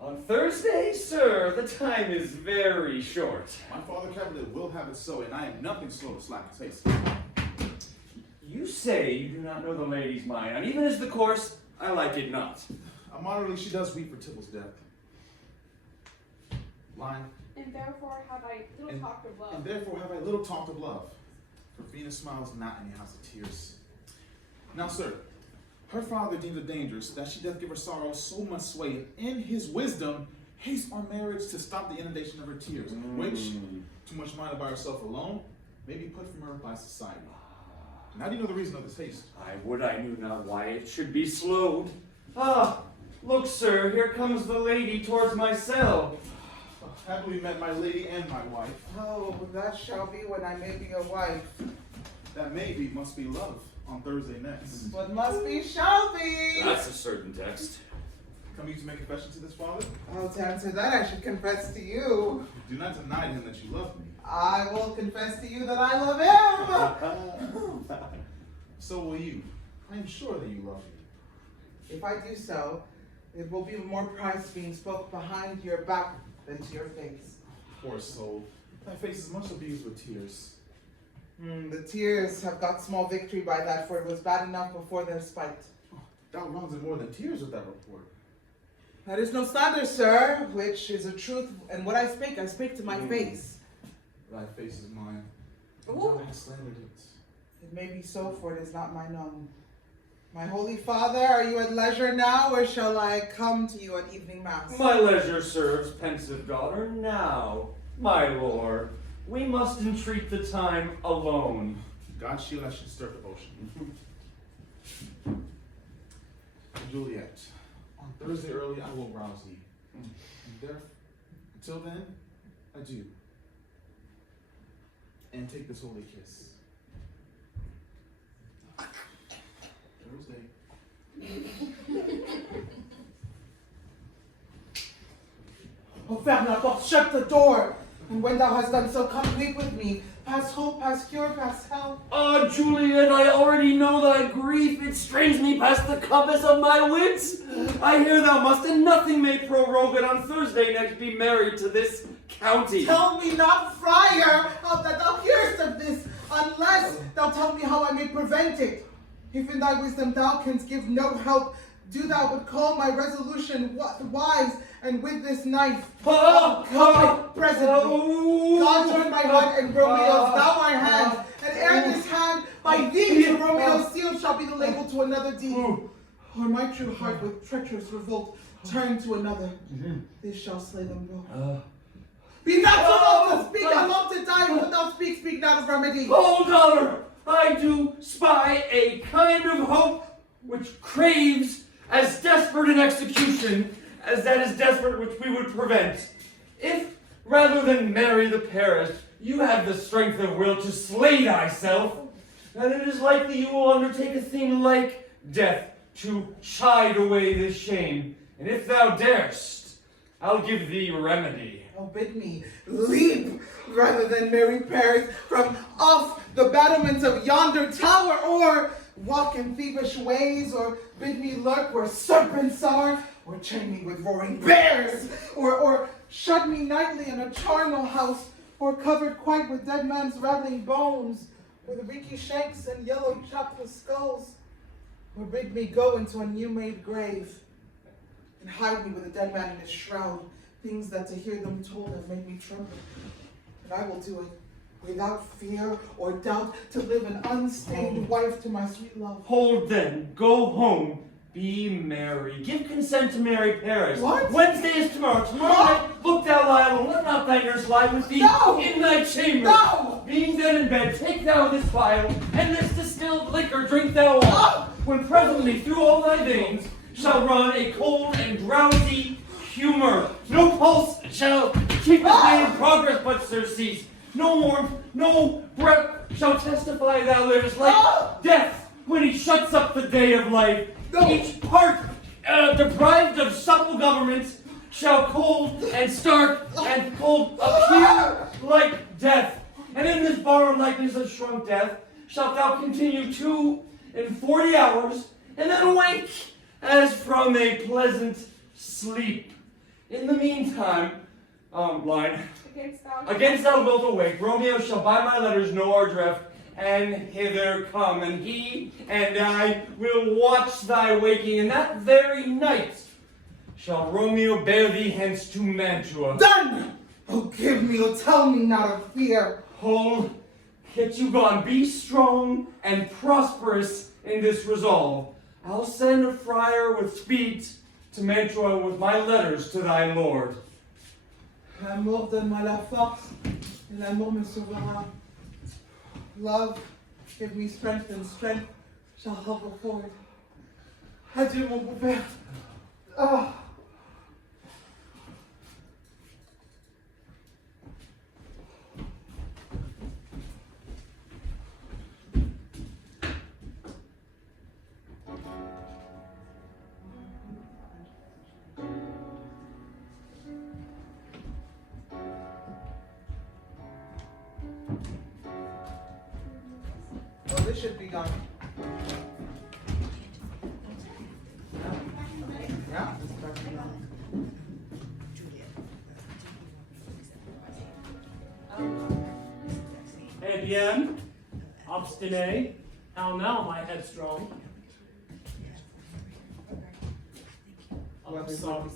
On Thursday, sir, the time is very short. My father cabinet will have it so, and I am nothing slow to slack his haste. You say you do not know the lady's mind, and even as the course, I like it not. Moderately, she does weep for Tybalt's death. Line. And therefore have I little talked of love. And therefore have I little talked of love. For Venus smiles not in the house of tears. Now, sir, her father deems it dangerous that she doth give her sorrow so much sway, and in his wisdom haste our marriage to stop the inundation of her tears, which, too much minded by herself alone, may be put from her by society. And how do you know the reason of this haste? I would I knew not why it should be slowed. Ah, look, sir, here comes the lady towards my cell. Happily met my lady and my wife. Oh, that shall be when I may be a wife. That maybe must be love on Thursday next. What must be shall be. That's a certain text. Come you to make confession to this father? Oh, to answer that, I should confess to you. Do not deny to him that you love me. I will confess to you that I love him. So will you. I am sure that you love me. If I do so, it will be more price being spoke behind your back than to your face. Poor soul. Thy face is much abused with tears. The tears have got small victory by that, for it was bad enough before their spite. Thou wrongs it more than tears with that report. That is no slander, sir, which is a truth, and what I speak to my face. Thy face is mine. Ooh. Thou hast slandered it. It may be so, for it is not mine own. My holy father, are you at leisure now, or shall I come to you at evening mass? My leisure serves, pensive daughter, now, my lord. We must entreat the time alone. God shield I should disturb devotion. Juliet, on Thursday early I will rouse thee. And there, until then, adieu. And take this holy kiss. Thursday. Oh, ferme la porte, shut the door! And when thou hast done so, come weep with me. Past hope, past cure, past help. Ah, Juliet, I already know thy grief. It strains me past the compass of my wits. I hear thou must, and nothing may prorogue it on Thursday next be married to this county. Tell me not, friar, how that thou hearest of this, unless thou tell me how I may prevent it. If in thy wisdom thou canst give no help, do thou but call my resolution wise, and with this knife, help it presently. God join my heart and Romeo's, thou my hand, and ere this hand by thee to Romeo's seal shall be the label to another deed. Or my true heart with treacherous revolt turn to another, this shall slay them both. Be not so long to speak, I long to die, and when thou speak not of remedy. Oh, daughter, I do spy a kind of hope which craves as desperate an execution as that is desperate which we would prevent. If, rather than marry the perished, you have the strength of will to slay thyself, then it is likely you will undertake a thing like death to chide away this shame. And if thou darest, I'll give thee remedy. Oh, bid me leap rather than marry Paris from off the battlements of yonder tower, or walk in thievish ways, or bid me lurk where serpents are, or chain me with roaring bears, or shut me nightly in a charnel house, or covered quite with dead men's rattling bones, with reeky shanks and yellow chapless skulls, or bid me go into a new-made grave, and hide me with a dead man in his shroud, things that to hear them told have made me tremble. And I will do it, without fear or doubt, to live an unstained wife to my sweet love. Hold then, go home, be merry. Give consent to marry Paris. What? Wednesday is tomorrow. Tomorrow night, look thou lie alone. Let not thy nurse lie with thee No! in thy chamber. No! Being then in bed, take thou this vial, and this distilled liquor drink thou all. When presently through all thy veins shall run a cold and drowsy humor. No pulse shall keep the pain in progress but surcease. No warmth, no breath shall testify thou livest, like death when he shuts up the day of life. Each part deprived of supple governments shall cold and stark and cold appear like death. And in this borrowed likeness of shrunk death shalt thou continue 42 hours, and then awake as from a pleasant sleep. In the meantime, line. Against thou wilt awake, Romeo shall by my letters know our drift, and hither come, and he and I will watch thy waking, and that very night shall Romeo bear thee hence to Mantua. Done! Oh, give me, oh, tell me not of fear. Hold, get you gone, be strong and prosperous in this resolve. I'll send a friar with speed to Mantua with my letters to thy lord. L'amour donne-moi la force, et l'amour me sauvera. Love, give me strength, and strength shall help me forward. Adieu, mon beau père. Ah. Well, this should be gone. Yeah, this starts to gone. Eh bien, obstiné, how now, my headstrong? I'm sorry.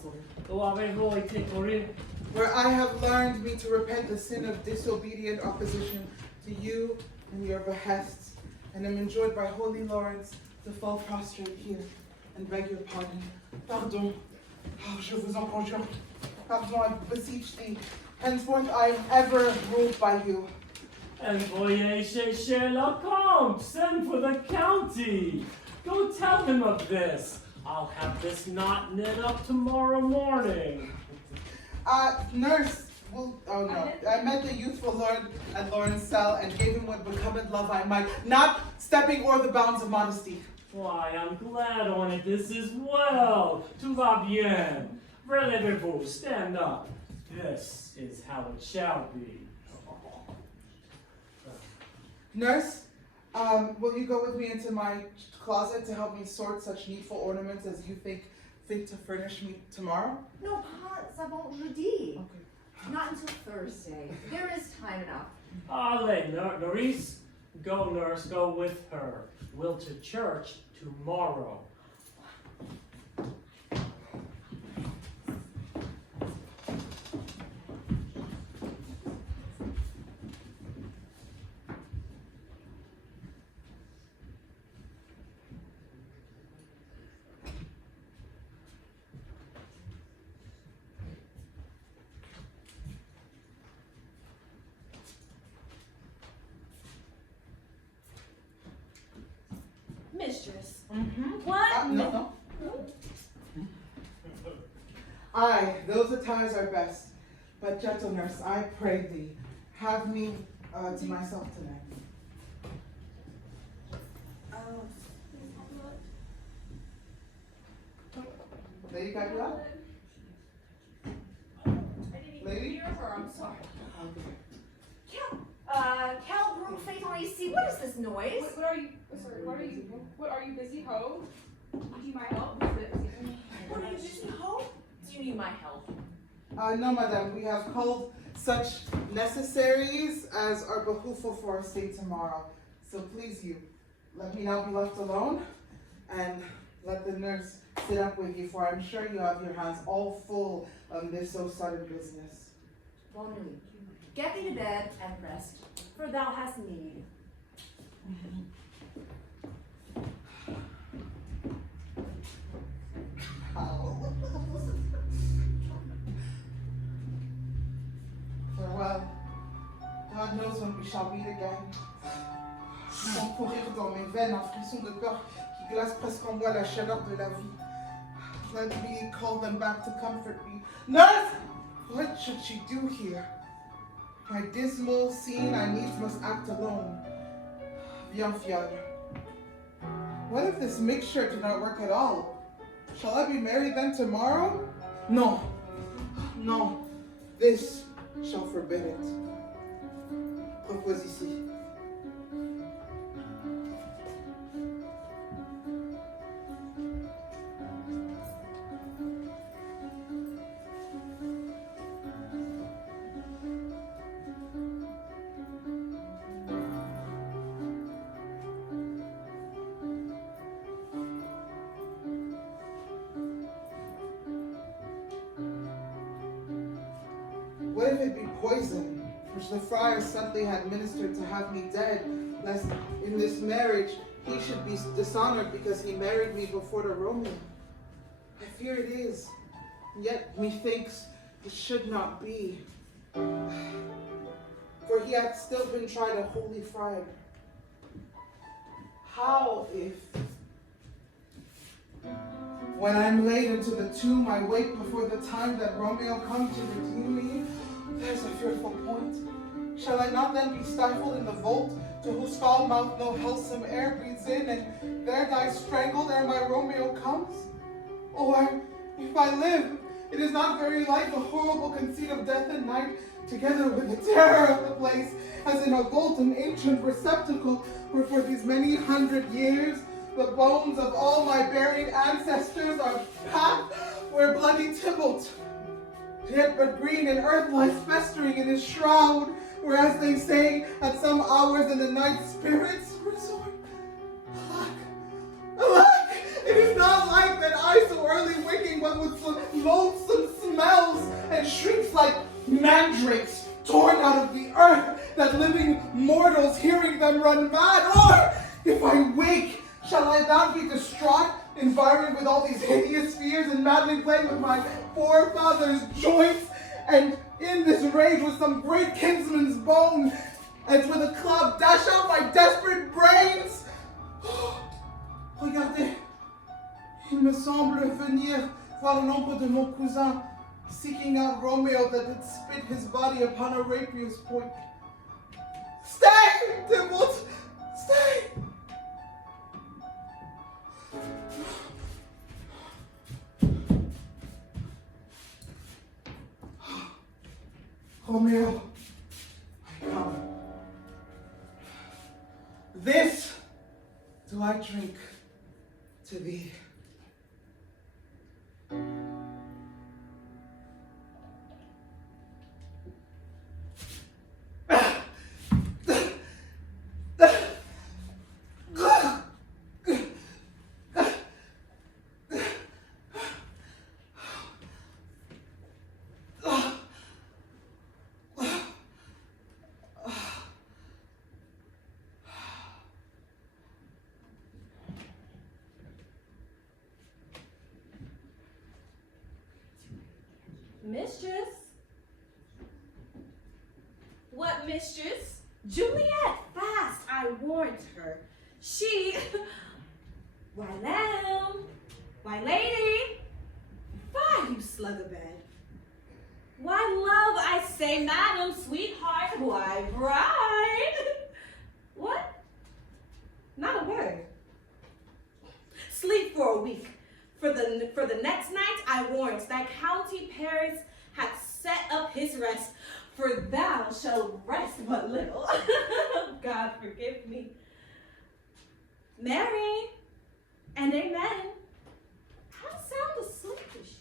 Lo avevo été correct. Where I have learned me to repent the sin of disobedient opposition to you and your behests, and am enjoined by holy lords to fall prostrate here and beg your pardon. Pardon. Oh, je vous en conjure. Pardon, I beseech thee. Henceforth I am ever ruled by you. Envoyez chercher le comte. Send for the county. Go tell him of this. I'll have this knot knit up tomorrow morning. Nurse, well, oh no. I met the youthful lord at Lauren's cell and gave him what becometh love I might, not stepping o'er the bounds of modesty. Why, I'm glad on it. This is well. Tout va bien. Relevez-vous. Stand up. This is how it shall be. Nurse, will you go with me into my closet to help me sort such needful ornaments as you think fit to furnish me tomorrow? No, pas avant jeudi. Okay. Not until Thursday. There is time enough. Allez, Nourice. Go, nurse, go with her. We'll to church tomorrow. Mistress. Mm-hmm. What? No. Aye, those attires are best. But gentle nurse, I pray thee, have me to myself tonight. Lady Gabrielle? I didn't even Lady? hear her, I'm sorry. Okay. Cal, Broom, Faith, or AC, what is this noise? What are you? Oh, sorry. What are you busy, ho? Do you need my help? What are you busy, ho? Do you need my help? No, madame, we have called such necessaries as are behooful for our stay tomorrow. So please you, let me now be left alone, and let the nurse sit up with you, for I'm sure you have your hands all full on this so sudden business. Bonne nuit. Get thee to bed and rest, for thou hast need. Farewell. God knows when we shall meet again. Je sens courir dans mes veines un frisson de peur qui glace presque en moi la chaleur de la vie. Let me call them back to comfort me. Nurse! What should she do here? My dismal scene, I needs must act alone. Viens, Fiona. What if this mixture did not work at all? Shall I be married then tomorrow? No. No. This shall forbid it. Repose ici. What if it be poison, which the friar suddenly had ministered to have me dead, lest in this marriage he should be dishonored because he married me before to Romeo? I fear it is, yet methinks it should not be. For he hath still been tried a holy friar. How if, when I'm laid into the tomb, I wake before the time that Romeo come to redeem me? There's a fearful point. Shall I not then be stifled in the vault, to whose foul mouth no wholesome air breathes in, and there die strangled ere my Romeo comes? Or, if I live, it is not very like the horrible conceit of death and night, together with the terror of the place, as in a vault an ancient receptacle, where for these many 100 years the bones of all my buried ancestors are packed, where bloody Tybalt, yet but green and earth lies festering in his shroud, whereas they say at some hours in the night spirits resort. Alack, alack, it is not like that I so early waking, but with some loathsome smells and shrieks like mandrakes torn out of the earth, that living mortals hearing them run mad. Or, if I wake, shall I not be distraught, environed with all these hideous fears, and madly playing with my forefathers' joints, and in this rage with some great kinsman's bone, and with a club dash out my desperate brains? Regardez, il me semble venir voir l'ombre de mon cousin, seeking out Romeo that did spit his body upon a rapier's point. Stay, Tybalt, stay! Romeo, I come. This do I drink to thee. Mistress? What mistress? Juliet, fast, I warned her. She, why lamb, why lady, why you slugabed? Why love, I say, madam, sweetheart, why bride? What? Not a word. Sleep for a week. For the next night I warrant thy county Paris hath set up his rest, for thou shalt rest but little. God forgive me. Mary and amen. How sound asleep is she?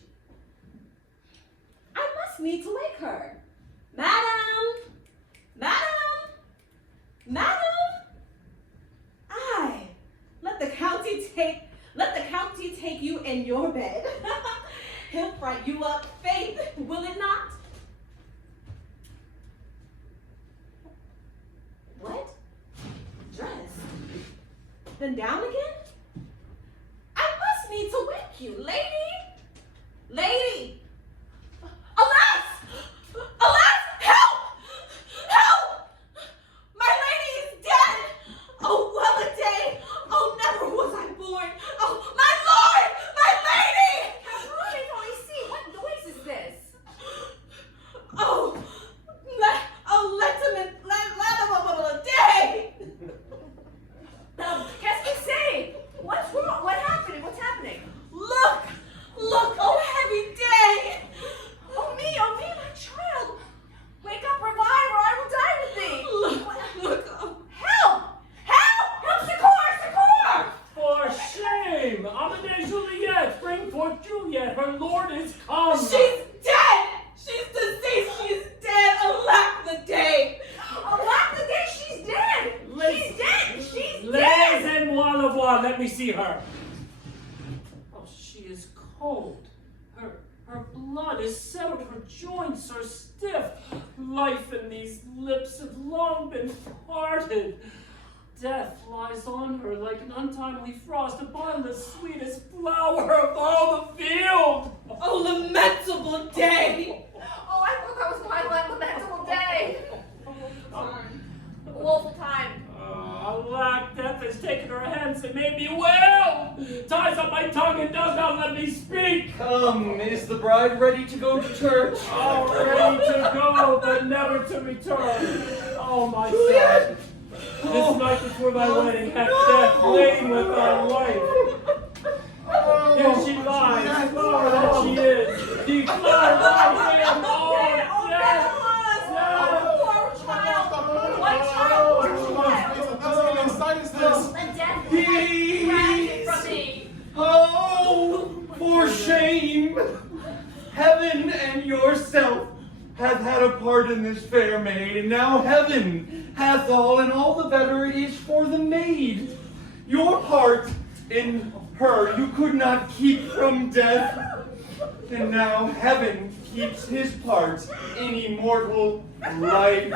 I must need to wake her. Madam! Madam! Madam! Aye, let the county take you in your bed. He'll fright you up, faith, will it not? What? Dressed? Then down again? I must need to wake you, lady! Lady! Alas! Alas! Help! Help! My lady is dead! Oh, well a day! Oh, never was I born! Oh, my lord! My lady! See, what noise is this? Oh, let him a day! Qu'est-ce que c'est? What's wrong? What's happening? Look, oh heavy day! Oh me, my child! Wake up, revive, or I will die with thee! Look, oh. Help! Succor! For shame! Amade Juliet, bring forth Juliet, her lord is come! She's dead! She's deceased, she's dead! Alack the day! Alack the day, she's dead! She's dead! She's dead! Laissez-moi le voir, let me see her. Oh, she is cold. Her blood is settled, her joints are stiff. Life in these lips have long been parted. Death lies on her like an untimely frost upon the sweetest flower of all the field. Oh, lamentable day! Oh, I thought that was my lamentable day! Woeful time. Alack, death has taken her hence and made me wail. Ties up my tongue and does not let me speak. Come, is the bride ready to go to church? Oh, ready to go, but never to return. Oh, my son. This night before my wedding hath death lain with thy wife. Here she lies, flower that she is, deflowered by him, all dead. Oh, for shame! Heaven and yourself hath had a part in this fair maid, and now heaven hath all, and all the better it is for the maid. Your part in her you could not keep from death, and now heaven keeps his part in immortal life.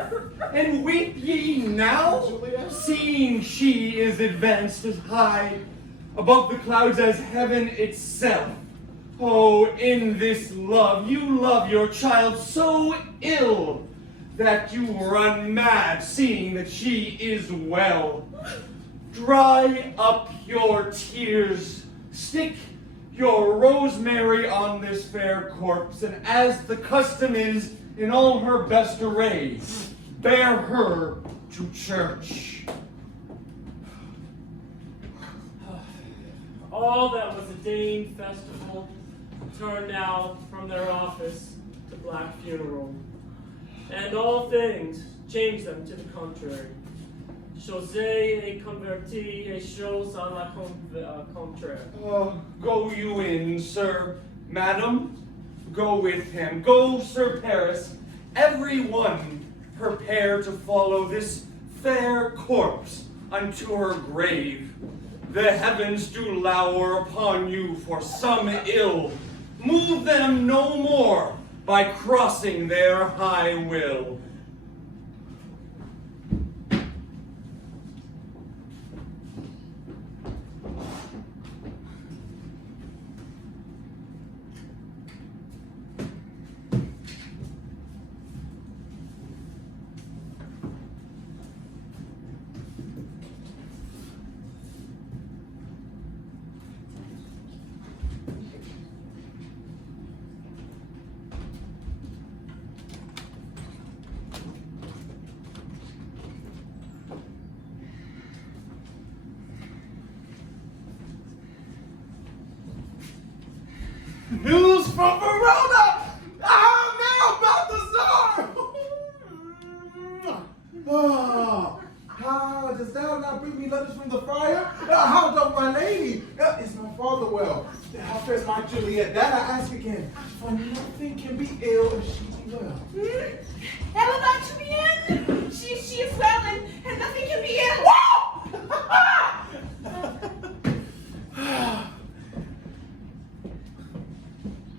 And weep ye now, seeing she is advanced as high above the clouds as heaven itself. Oh, in this love, you love your child so ill that you run mad, seeing that she is well. Dry up your tears, stick your rosemary on this fair corpse, and as the custom is, in all her best array, bear her to church. All that was a Dane festival turned now from their office to black funeral. And all things changed them to the contrary. José est converti et chose à la contraire. Go you in, sir. Madam, go with him. Go, Sir Paris. Everyone prepare to follow this fair corpse unto her grave. The heavens do lower upon you for some ill. Move them no more by crossing their high will. News from Verona! Now Balthazar! Does thou not bring me letters from the friar? How my lady. Is my father well? How fares my Juliet? That I ask again. For nothing can be ill if she be well. Elle va to be in. She is well and nothing can be ill.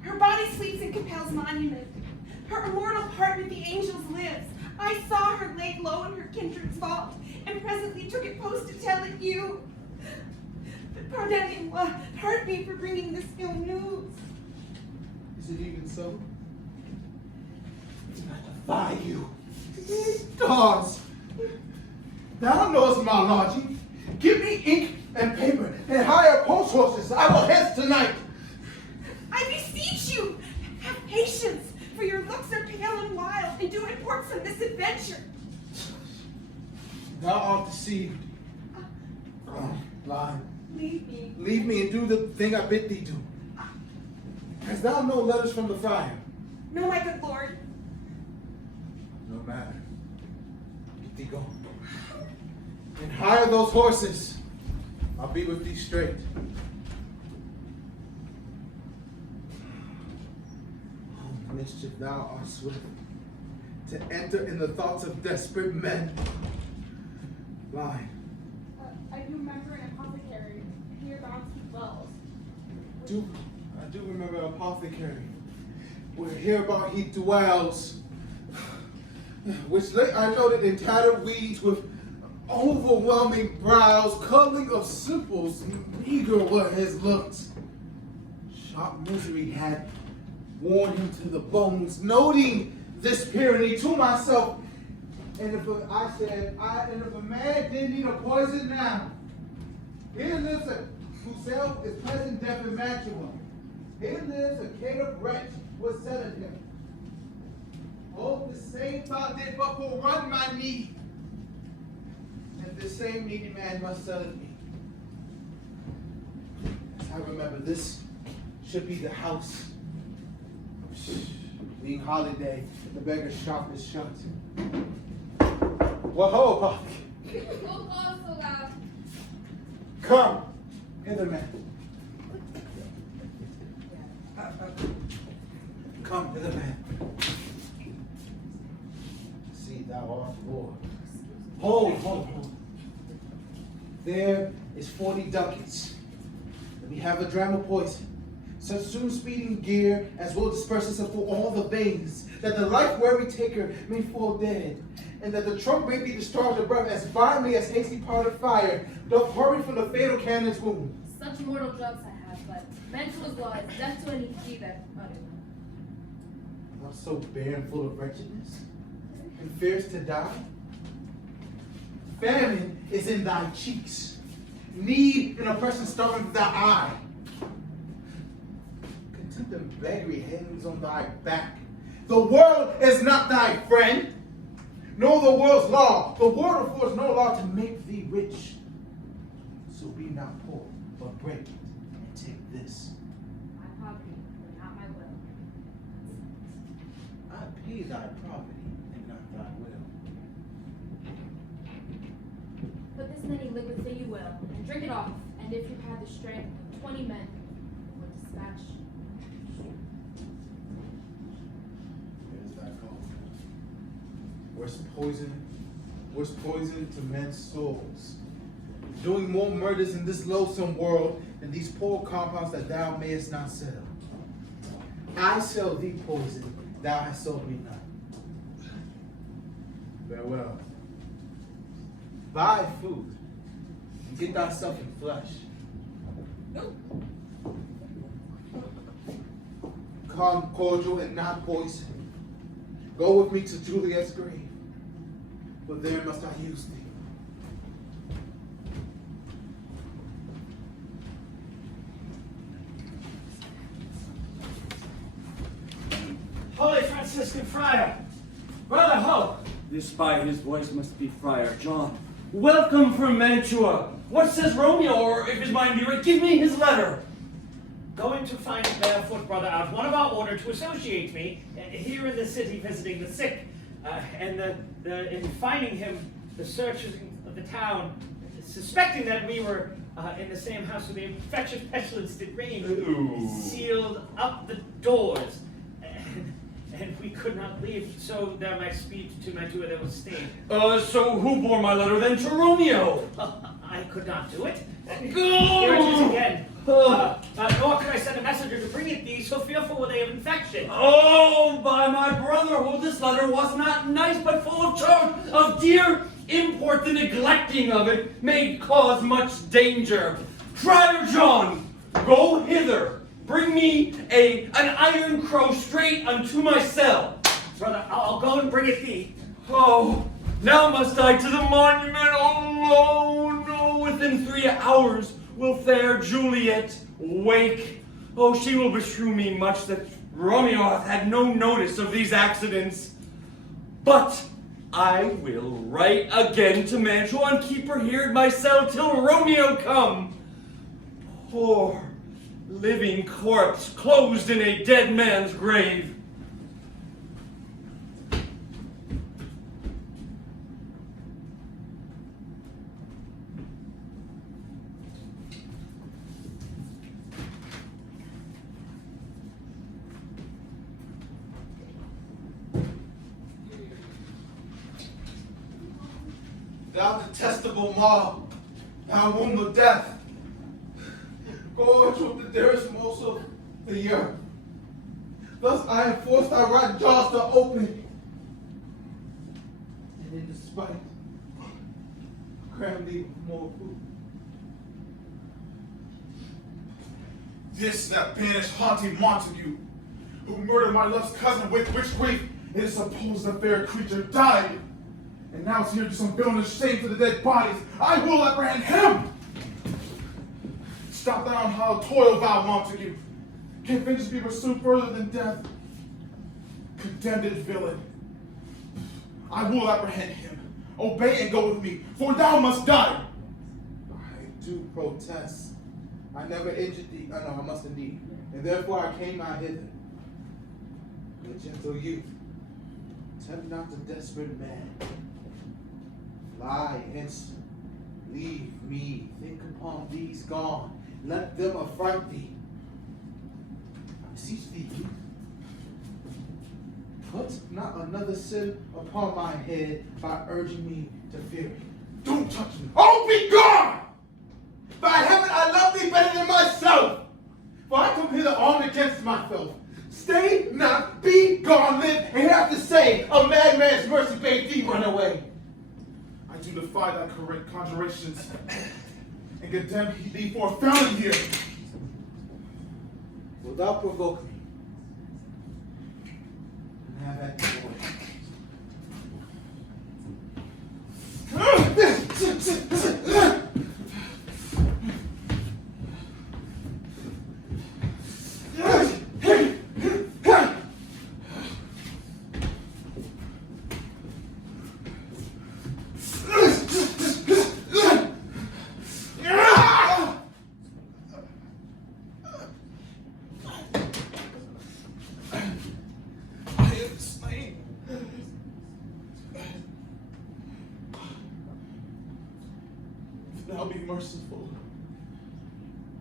Her body sleeps in Capel's monument. Her immortal heart with the angels lives. I saw her laid low in her kindred's vault, and presently took it post to tell it you. But pardonnez-moi, pardon me for bringing this ill news. Is it even so? I defy you. Gods! Thou knowest my lodging. Give me ink and paper and hire post horses. I will hence tonight. I beseech you, have patience, for your looks are pale and wild, and do report some misadventure. Thou art deceived. Lie. Leave me. Leave me and do the thing I bid thee do. Hast thou no letters from the friar? No, my good lord. No matter. Get thee gone. And hire those horses. I'll be with thee straight. Oh, mischief, thou art swift to enter in the thoughts of desperate men. Lie. I do remember an apothecary hereabouts he dwells. I do remember apothecary. Where hereabout he dwells. Which late I noted in tattered weeds with overwhelming brows, culling of simples, meager were his looks. Sharp misery had worn him to the bones, noting this tyranny to myself. And if a man didn't need a poison now, here lives a whoself is pleasant death in Mantua. Here lives a caitiff wretch was selling him. Oh, the same thought did but will run my need. And this same needy man must sell it me. As I remember, this should be the house. Being holiday, the beggar's shop is shut. Well, ho, apothecary. Don't call so loud. Come, hither, man. Come, hither, man. See, thou art Lord. Hold. There is 40 ducats. And we have a dram of poison. Such soon speeding gear as will disperse itself through all the veins, that the life-weary taker may fall dead, and that the trunk may be discharged of breath as violently as hasty powdered fire doth hurry from the fatal cannon's wound. Such mortal drugs I have, but Mantua's law is death to any key that utter them. Thou so barren, full of wretchedness, and fearest to die? Famine is in thy cheeks, need in oppression starving from thy eye. Contempt and beggary hangs on thy back. The world is not thy friend, nor the world's law. The world affords no law to make thee rich. So be not poor, but break it and take this. My poverty, but not my will. I pay thy poverty and not thy will. Put this many liquid thing you will, and drink it off, and if you had the strength of 20 men, would dispatch. There's thy call. Worse poison to men's souls. Doing more murders in this loathsome world than these poor compounds that thou mayest not sell. I sell thee poison, thou hast sold me none. Farewell. Buy food and get thyself in flesh. Calm, cordial, and not poison. Go with me to Juliet's grave, for there must I use thee. Holy Franciscan Friar, Brother Ho. This by his voice must be Friar John. Welcome from Mantua. What says Romeo, or if his mind be right, give me his letter. Going to find barefoot brother out one of our order to associate me here in the city visiting the sick. And in finding him, the searchers of the town, suspecting that we were in the same house where the infectious pestilence did reign. Ooh. Sealed up the doors, and we could not leave, so that my speech to my doer that was stayed. So who bore my letter then to Romeo? I could not do it. Go! Here it is again. Nor could I send a messenger to bring it thee, so fearful were they of infection. Oh, by my brotherhood, this letter was not nice, but full of charge of dear import. The neglecting of it may cause much danger. Friar John, go hither. Bring me an iron crow straight unto my cell. Brother, I'll go and bring it thee. Oh, now must I to the monument alone. Oh, within 3 hours will fair Juliet wake. Oh, she will beshrew me much that Romeo hath had no notice of these accidents. But I will write again to Mantua and keep her here at my cell till Romeo come. Poor living corpse closed in a dead man's grave. Thou detestable mob, thou womb of death, gorge with the dearest morsel of the earth. Thus I have forced thy rotten jaws to open, and in despite, cram thee with more food. This that banished haughty Montague, who murdered my love's cousin with which grief it is supposed the fair creature died. And now it's here to some villainous shame for the dead bodies. I will apprehend him! Stop thou unhallowed toil, thou Montague. Can vengeance be pursued further than death? Condemned villain. I will apprehend him. Obey and go with me, for thou must die. I do protest. I never injured thee. No, I must indeed. And therefore I came not hither. A gentle youth, tempt not the desperate man. Fly hence, leave me, think upon these gone, let them affright thee. I beseech thee, youth, put not another sin upon my head by urging me to fear it. Don't touch me. Oh, be gone! By heaven, I love thee better than myself, for I come hither armed against myself. Stay not, be gone, live, and have to say, a madman's mercy bade thee run away. I do defy thy correct conjurations, and condemn thee for a felon here. Wilt thou provoke me? And have at thee, boy. Thou be merciful.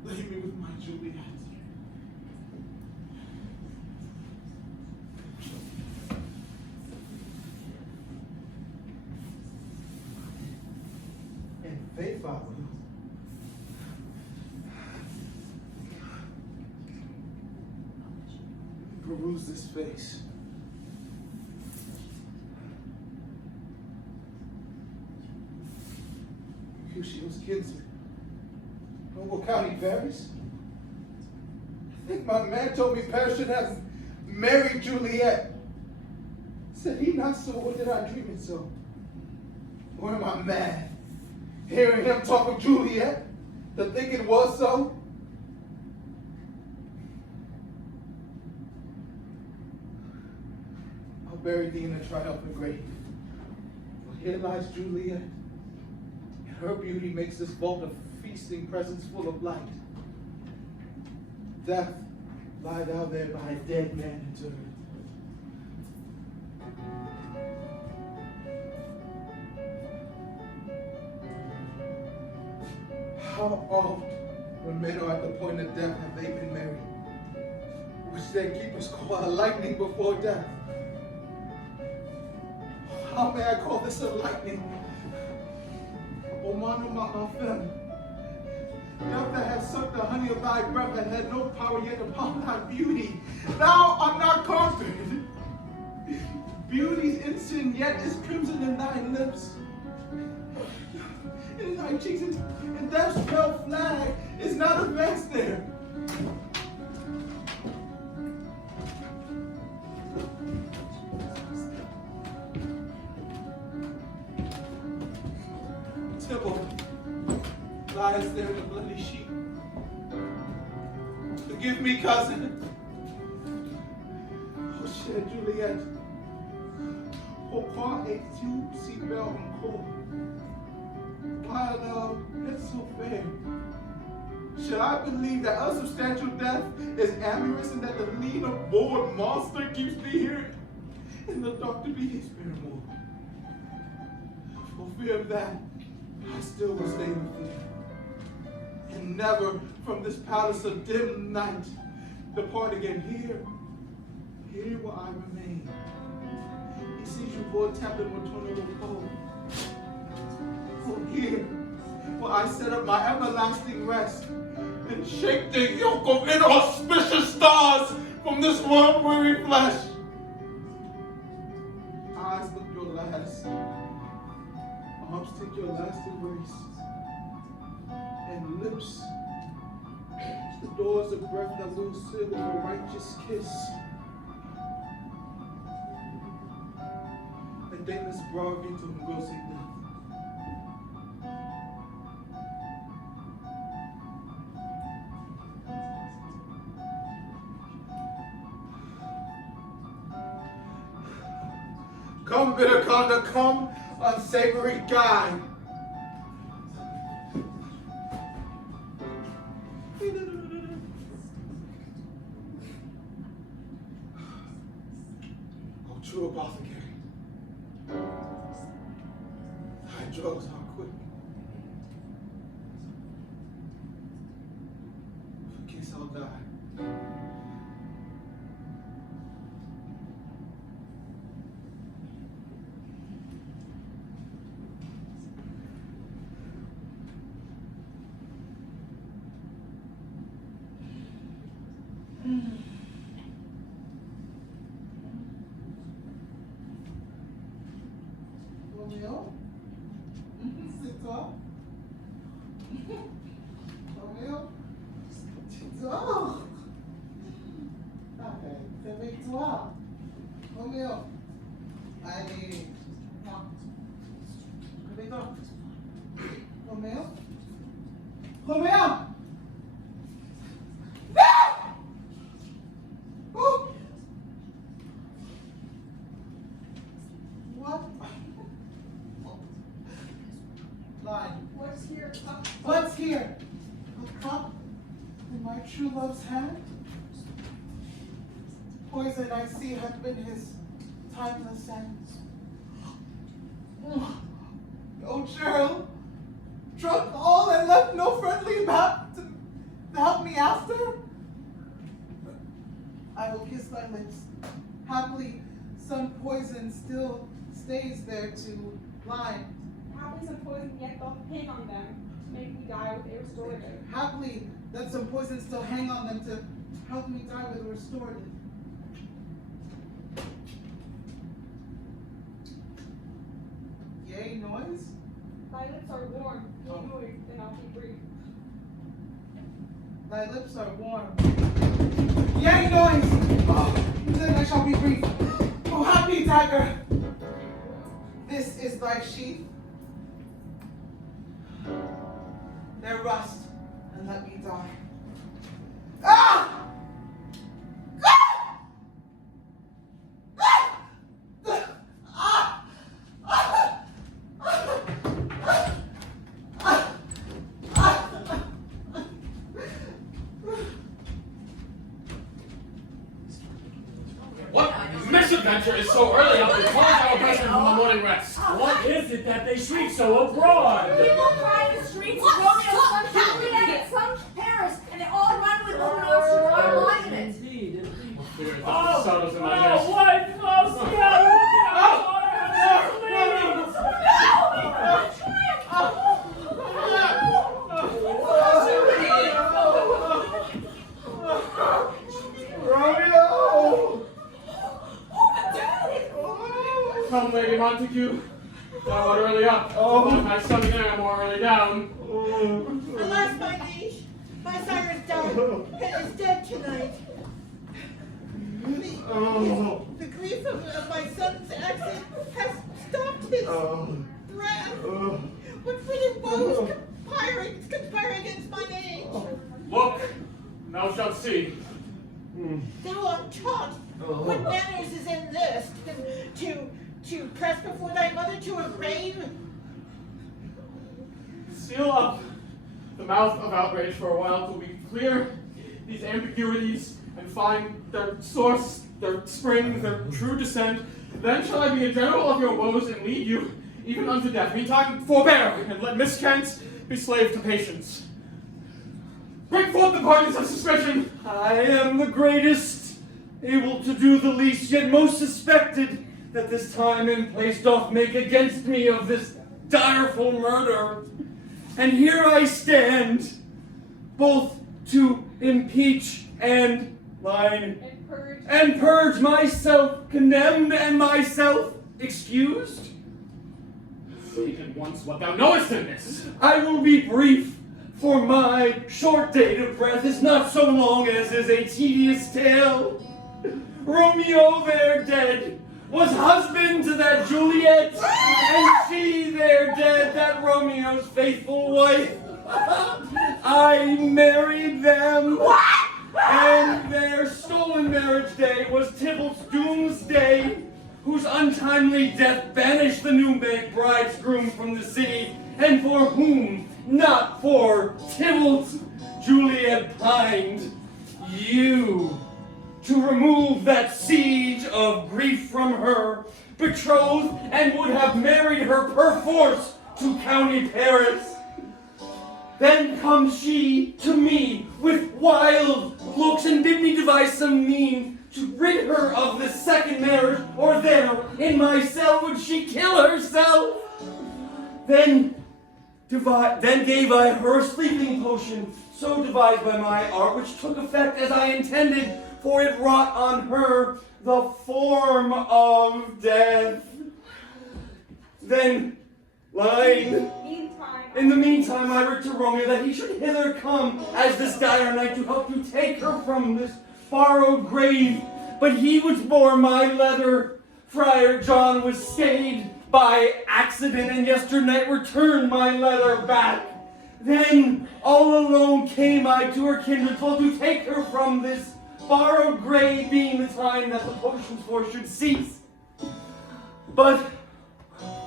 Lay me with my Juliet. In faith, I will. Peruse this face. Cusio's kinsman, Noble County Paris. I think my man told me Paris should have married Juliet. Said he not so, or did I dream it so? Or am I mad? Hearing him talk of Juliet, to think it was so? I'll bury thee in a triumphant grave. For here lies Juliet. Her beauty makes this vault of feasting presence full of light. Death, lie thou there by a dead man interred. How oft, when men are at the point of death, have they been married? Which their keepers call a lightning before death. How may I call this a lightning? O manu ma'afem, death that has sucked the honey of thy breath and had no power yet upon thy beauty. Thou art not conquered. Beauty's instant yet is crimson in thy lips. In thy cheeks, and death's pale flag is not advanced there. Tybalt lies there in the bloody sheet. Forgive me, cousin. Oh, chère Juliet. Pourquoi es-tu si belle encore? Why thou it's so fair? Should I believe that unsubstantial death is amorous and that the lean of bored monster keeps me here in the dark to be his paramour? For fear of that, I still will stay with thee, and never from this palace of dim night depart again. Here will I remain. Ici je vous temple mon repos. For here will I set up my everlasting rest and shake the yoke of inauspicious stars from this worm-weary flesh. Eyes look your last, arms take your last embrace, and lips, the doors of breath that will seal with a righteous kiss. And denles bargain to engrossing death. Come, bitter conduct, come, unsavory guide. Oh, true apothecary, thy drugs are quick. For kiss I'll die. Romeo? C'est toi? Romeo? Tu dors? Arrête, réveille-toi. Romeo? Allez, viens. Réveille-toi. Romeo? Romeo! Oh! What? Line. What's here? What's here? A cup in my true love's hand? Poison I see hath been his timeless end. Oh, Gerald, drunk all and left no friendly map to help me after? I will kiss thy lips. Happily, some poison still stays there to blind. Happily some poison yet they'll hang on them to make me die with a restorative. Happily, that some poison still hang on them to help me die with a restorative. Yea, noise? Thy lips are warm. Be moved, then I'll be brief. Thy lips are warm. Yea, noise! Oh, then I shall be brief. Oh, happy tiger! This is thy sheath. There rust, and let me die. Ah! What misadventure is so early up the our present from the morning rest? What is it that they shriek so abroad? People cry in the streets, Romeo, Lady Montague. Thou art early up, but my son there more early down. Alas, my liege, my sire is down and is dead tonight. The grief of my son's exit has stopped his breath. What further woes conspire against mine age? Look, thou shalt see. Thou art taught. What manners is in this? To press before thy mother to a grave? Seal up the mouth of outrage for a while till we clear these ambiguities and find their source, their spring, their true descent. Then shall I be a general of your woes and lead you even unto death. Meantime, forbear, and let mischance be slave to patience. Bring forth the parties of suspicion. I am the greatest, able to do the least, yet most suspected, that this time and place doth make against me of this direful murder. And here I stand, both to impeach and line, and purge myself condemned and myself excused. Speak at once what thou knowest in this. I will be brief, for my short date of breath is not so long as is a tedious tale. Romeo there dead was husband to that Juliet, and she there dead, that Romeo's faithful wife. I married them, and their stolen marriage day was Tybalt's doomsday, whose untimely death banished the new-made bridegroom from the city, and for whom, not for Tybalt, Juliet pined. You, to remove that siege of grief from her, betrothed and would have married her perforce to county Paris. Then comes she to me with wild looks and bid me devise some mean to rid her of this second marriage, or there in my cell would she kill herself. Then gave I her a sleeping potion, so devised by my art, which took effect as I intended, for it wrought on her the form of death. Then, in the meantime, I wrote to Romeo that he should hither come as this dire night to help to take her from this borrowed grave. But he which bore my letter, Friar John, was stayed by accident, and yesternight returned my letter back. Then all alone came I to her kindred, for to take her from this borrowed grave, being the time that the potions for should cease. But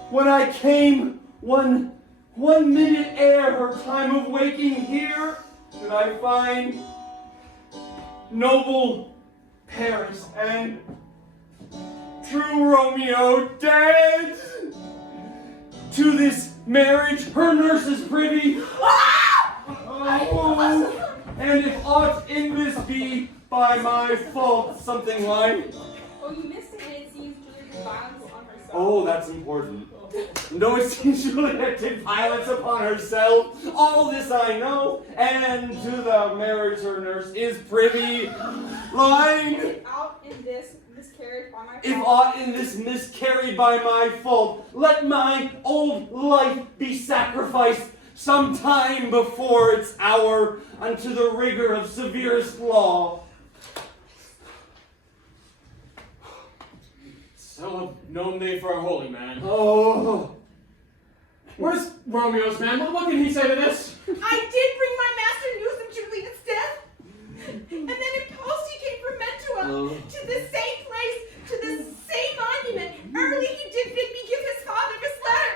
when I came, one minute ere her time of waking, here did I find noble Paris and true Romeo dead. To this marriage her nurse is privy. Oh, and if aught in this be by my fault, something like. Oh, you missed it, and it seems Juliet did violence on herself. Oh, that's important. No, it seems Juliet did violence upon herself. All this I know, and to the marriage her nurse is privy. Line. If out in this miscarriage by my fault. If aught in this miscarried by my fault, let my old life be sacrificed some time before its hour unto the rigor of severest law. So have known thee for a holy man. Oh. Where's Romeo's man? What can he say to this? I did bring my master news of Juliet's death. And then in post he came from Mantua to the same place, to the same monument. Early he did bid me give his father this letter,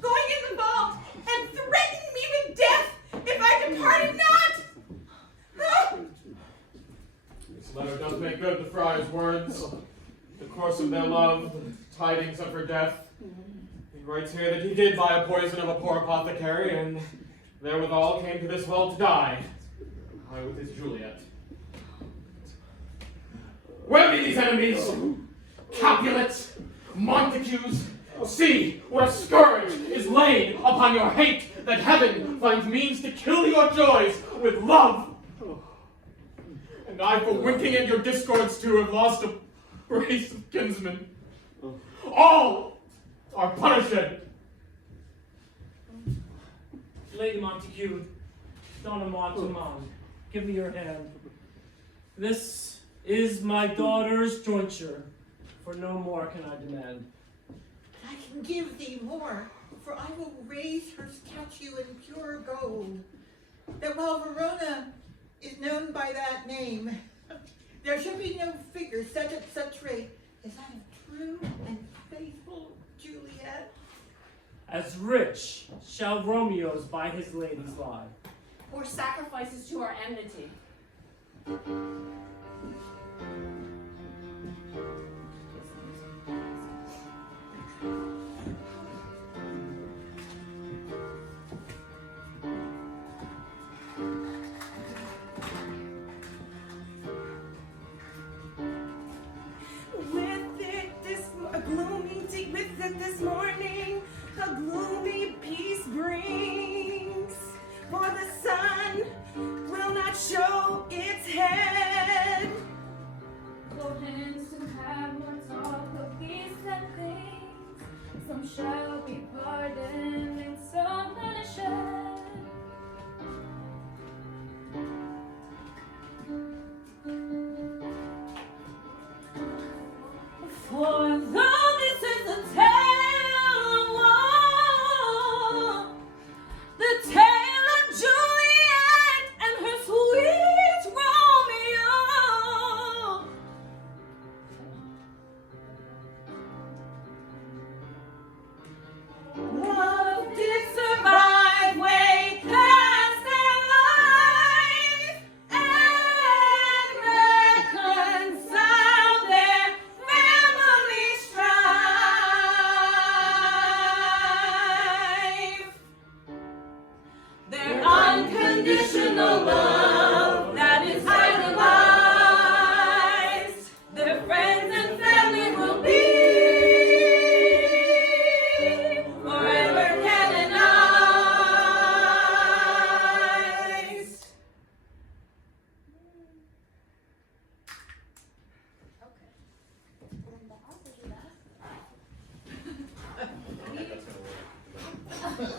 going in the vault, and threatened me with death if I departed not. This letter does make good the friar's words. The course of their love, the tidings of her death. He writes here that he did buy a poison of a poor apothecary, and therewithal came to this vault to die. I with his Juliet. Where be these enemies? Capulets, Montagues. See what a scourge is laid upon your hate, that heaven finds means to kill your joys with love. And I, for winking at your discords too, have lost a brace of kinsmen. All are punished. Lady Montague, Donna Montemond, give me your hand. This is my daughter's jointure, for no more can I demand. I can give thee more, for I will raise her statue in pure gold, that while Verona is known by that name, there should be no figure set at such rate as that of true and faithful Juliet. As rich shall Romeo's by his ladies lie. Or sacrifices to our enmity. This morning, a gloomy peace brings, for the sun will not show its head. Both hands to have more talk of these sad things. Some shall be pardoned and some punished. For though this is a tale of war, the tale of Juliet and her sweet Romeo, love did survive way past their life and reconcile their family strife. Their unconditional love that is idolized, their friends and family will be forever canonized.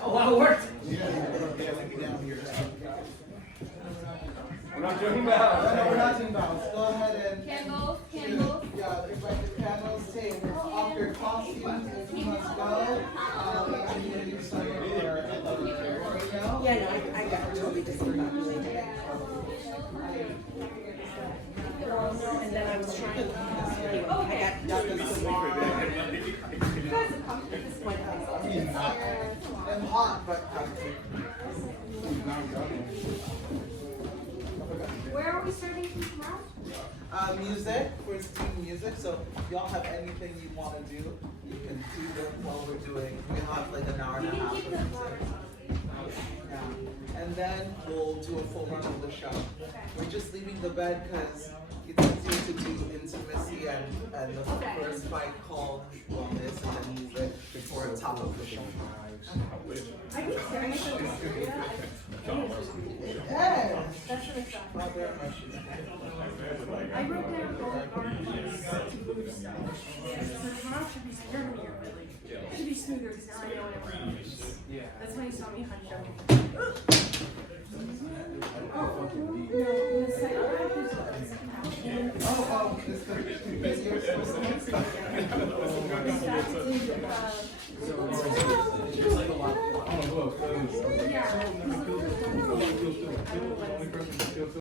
Oh, wow, it worked. Yeah, let me down here. We're not doing No, that. we're not doing bounce. Go ahead and Candles, candles. yeah, invite the candles. Take off your costumes if you must go. And you sign for Romeo. Yeah, no, I got totally discombobulated. And then I was trying to, anyway, I got done with the wall. You guys have come to this point. I'm hot, but Where are we starting from tomorrow? music, we're doing music, so if y'all have anything you want to do, you can do them while we're doing, we have like an hour and a half of music. Yeah. And then we'll do a full run of the show. We're just leaving the bed because it's easier to do intimacy and the first fight called wellness and then music before the top of the show. Are you serious? Hey! That's what it's on. Not very much. I wrote down all the articles to boost. So tomorrow should be smoother, really. It should be smoother because now I know what I want. Yeah. That's why you saw me hunched over. Oh, this could be easier. Yeah.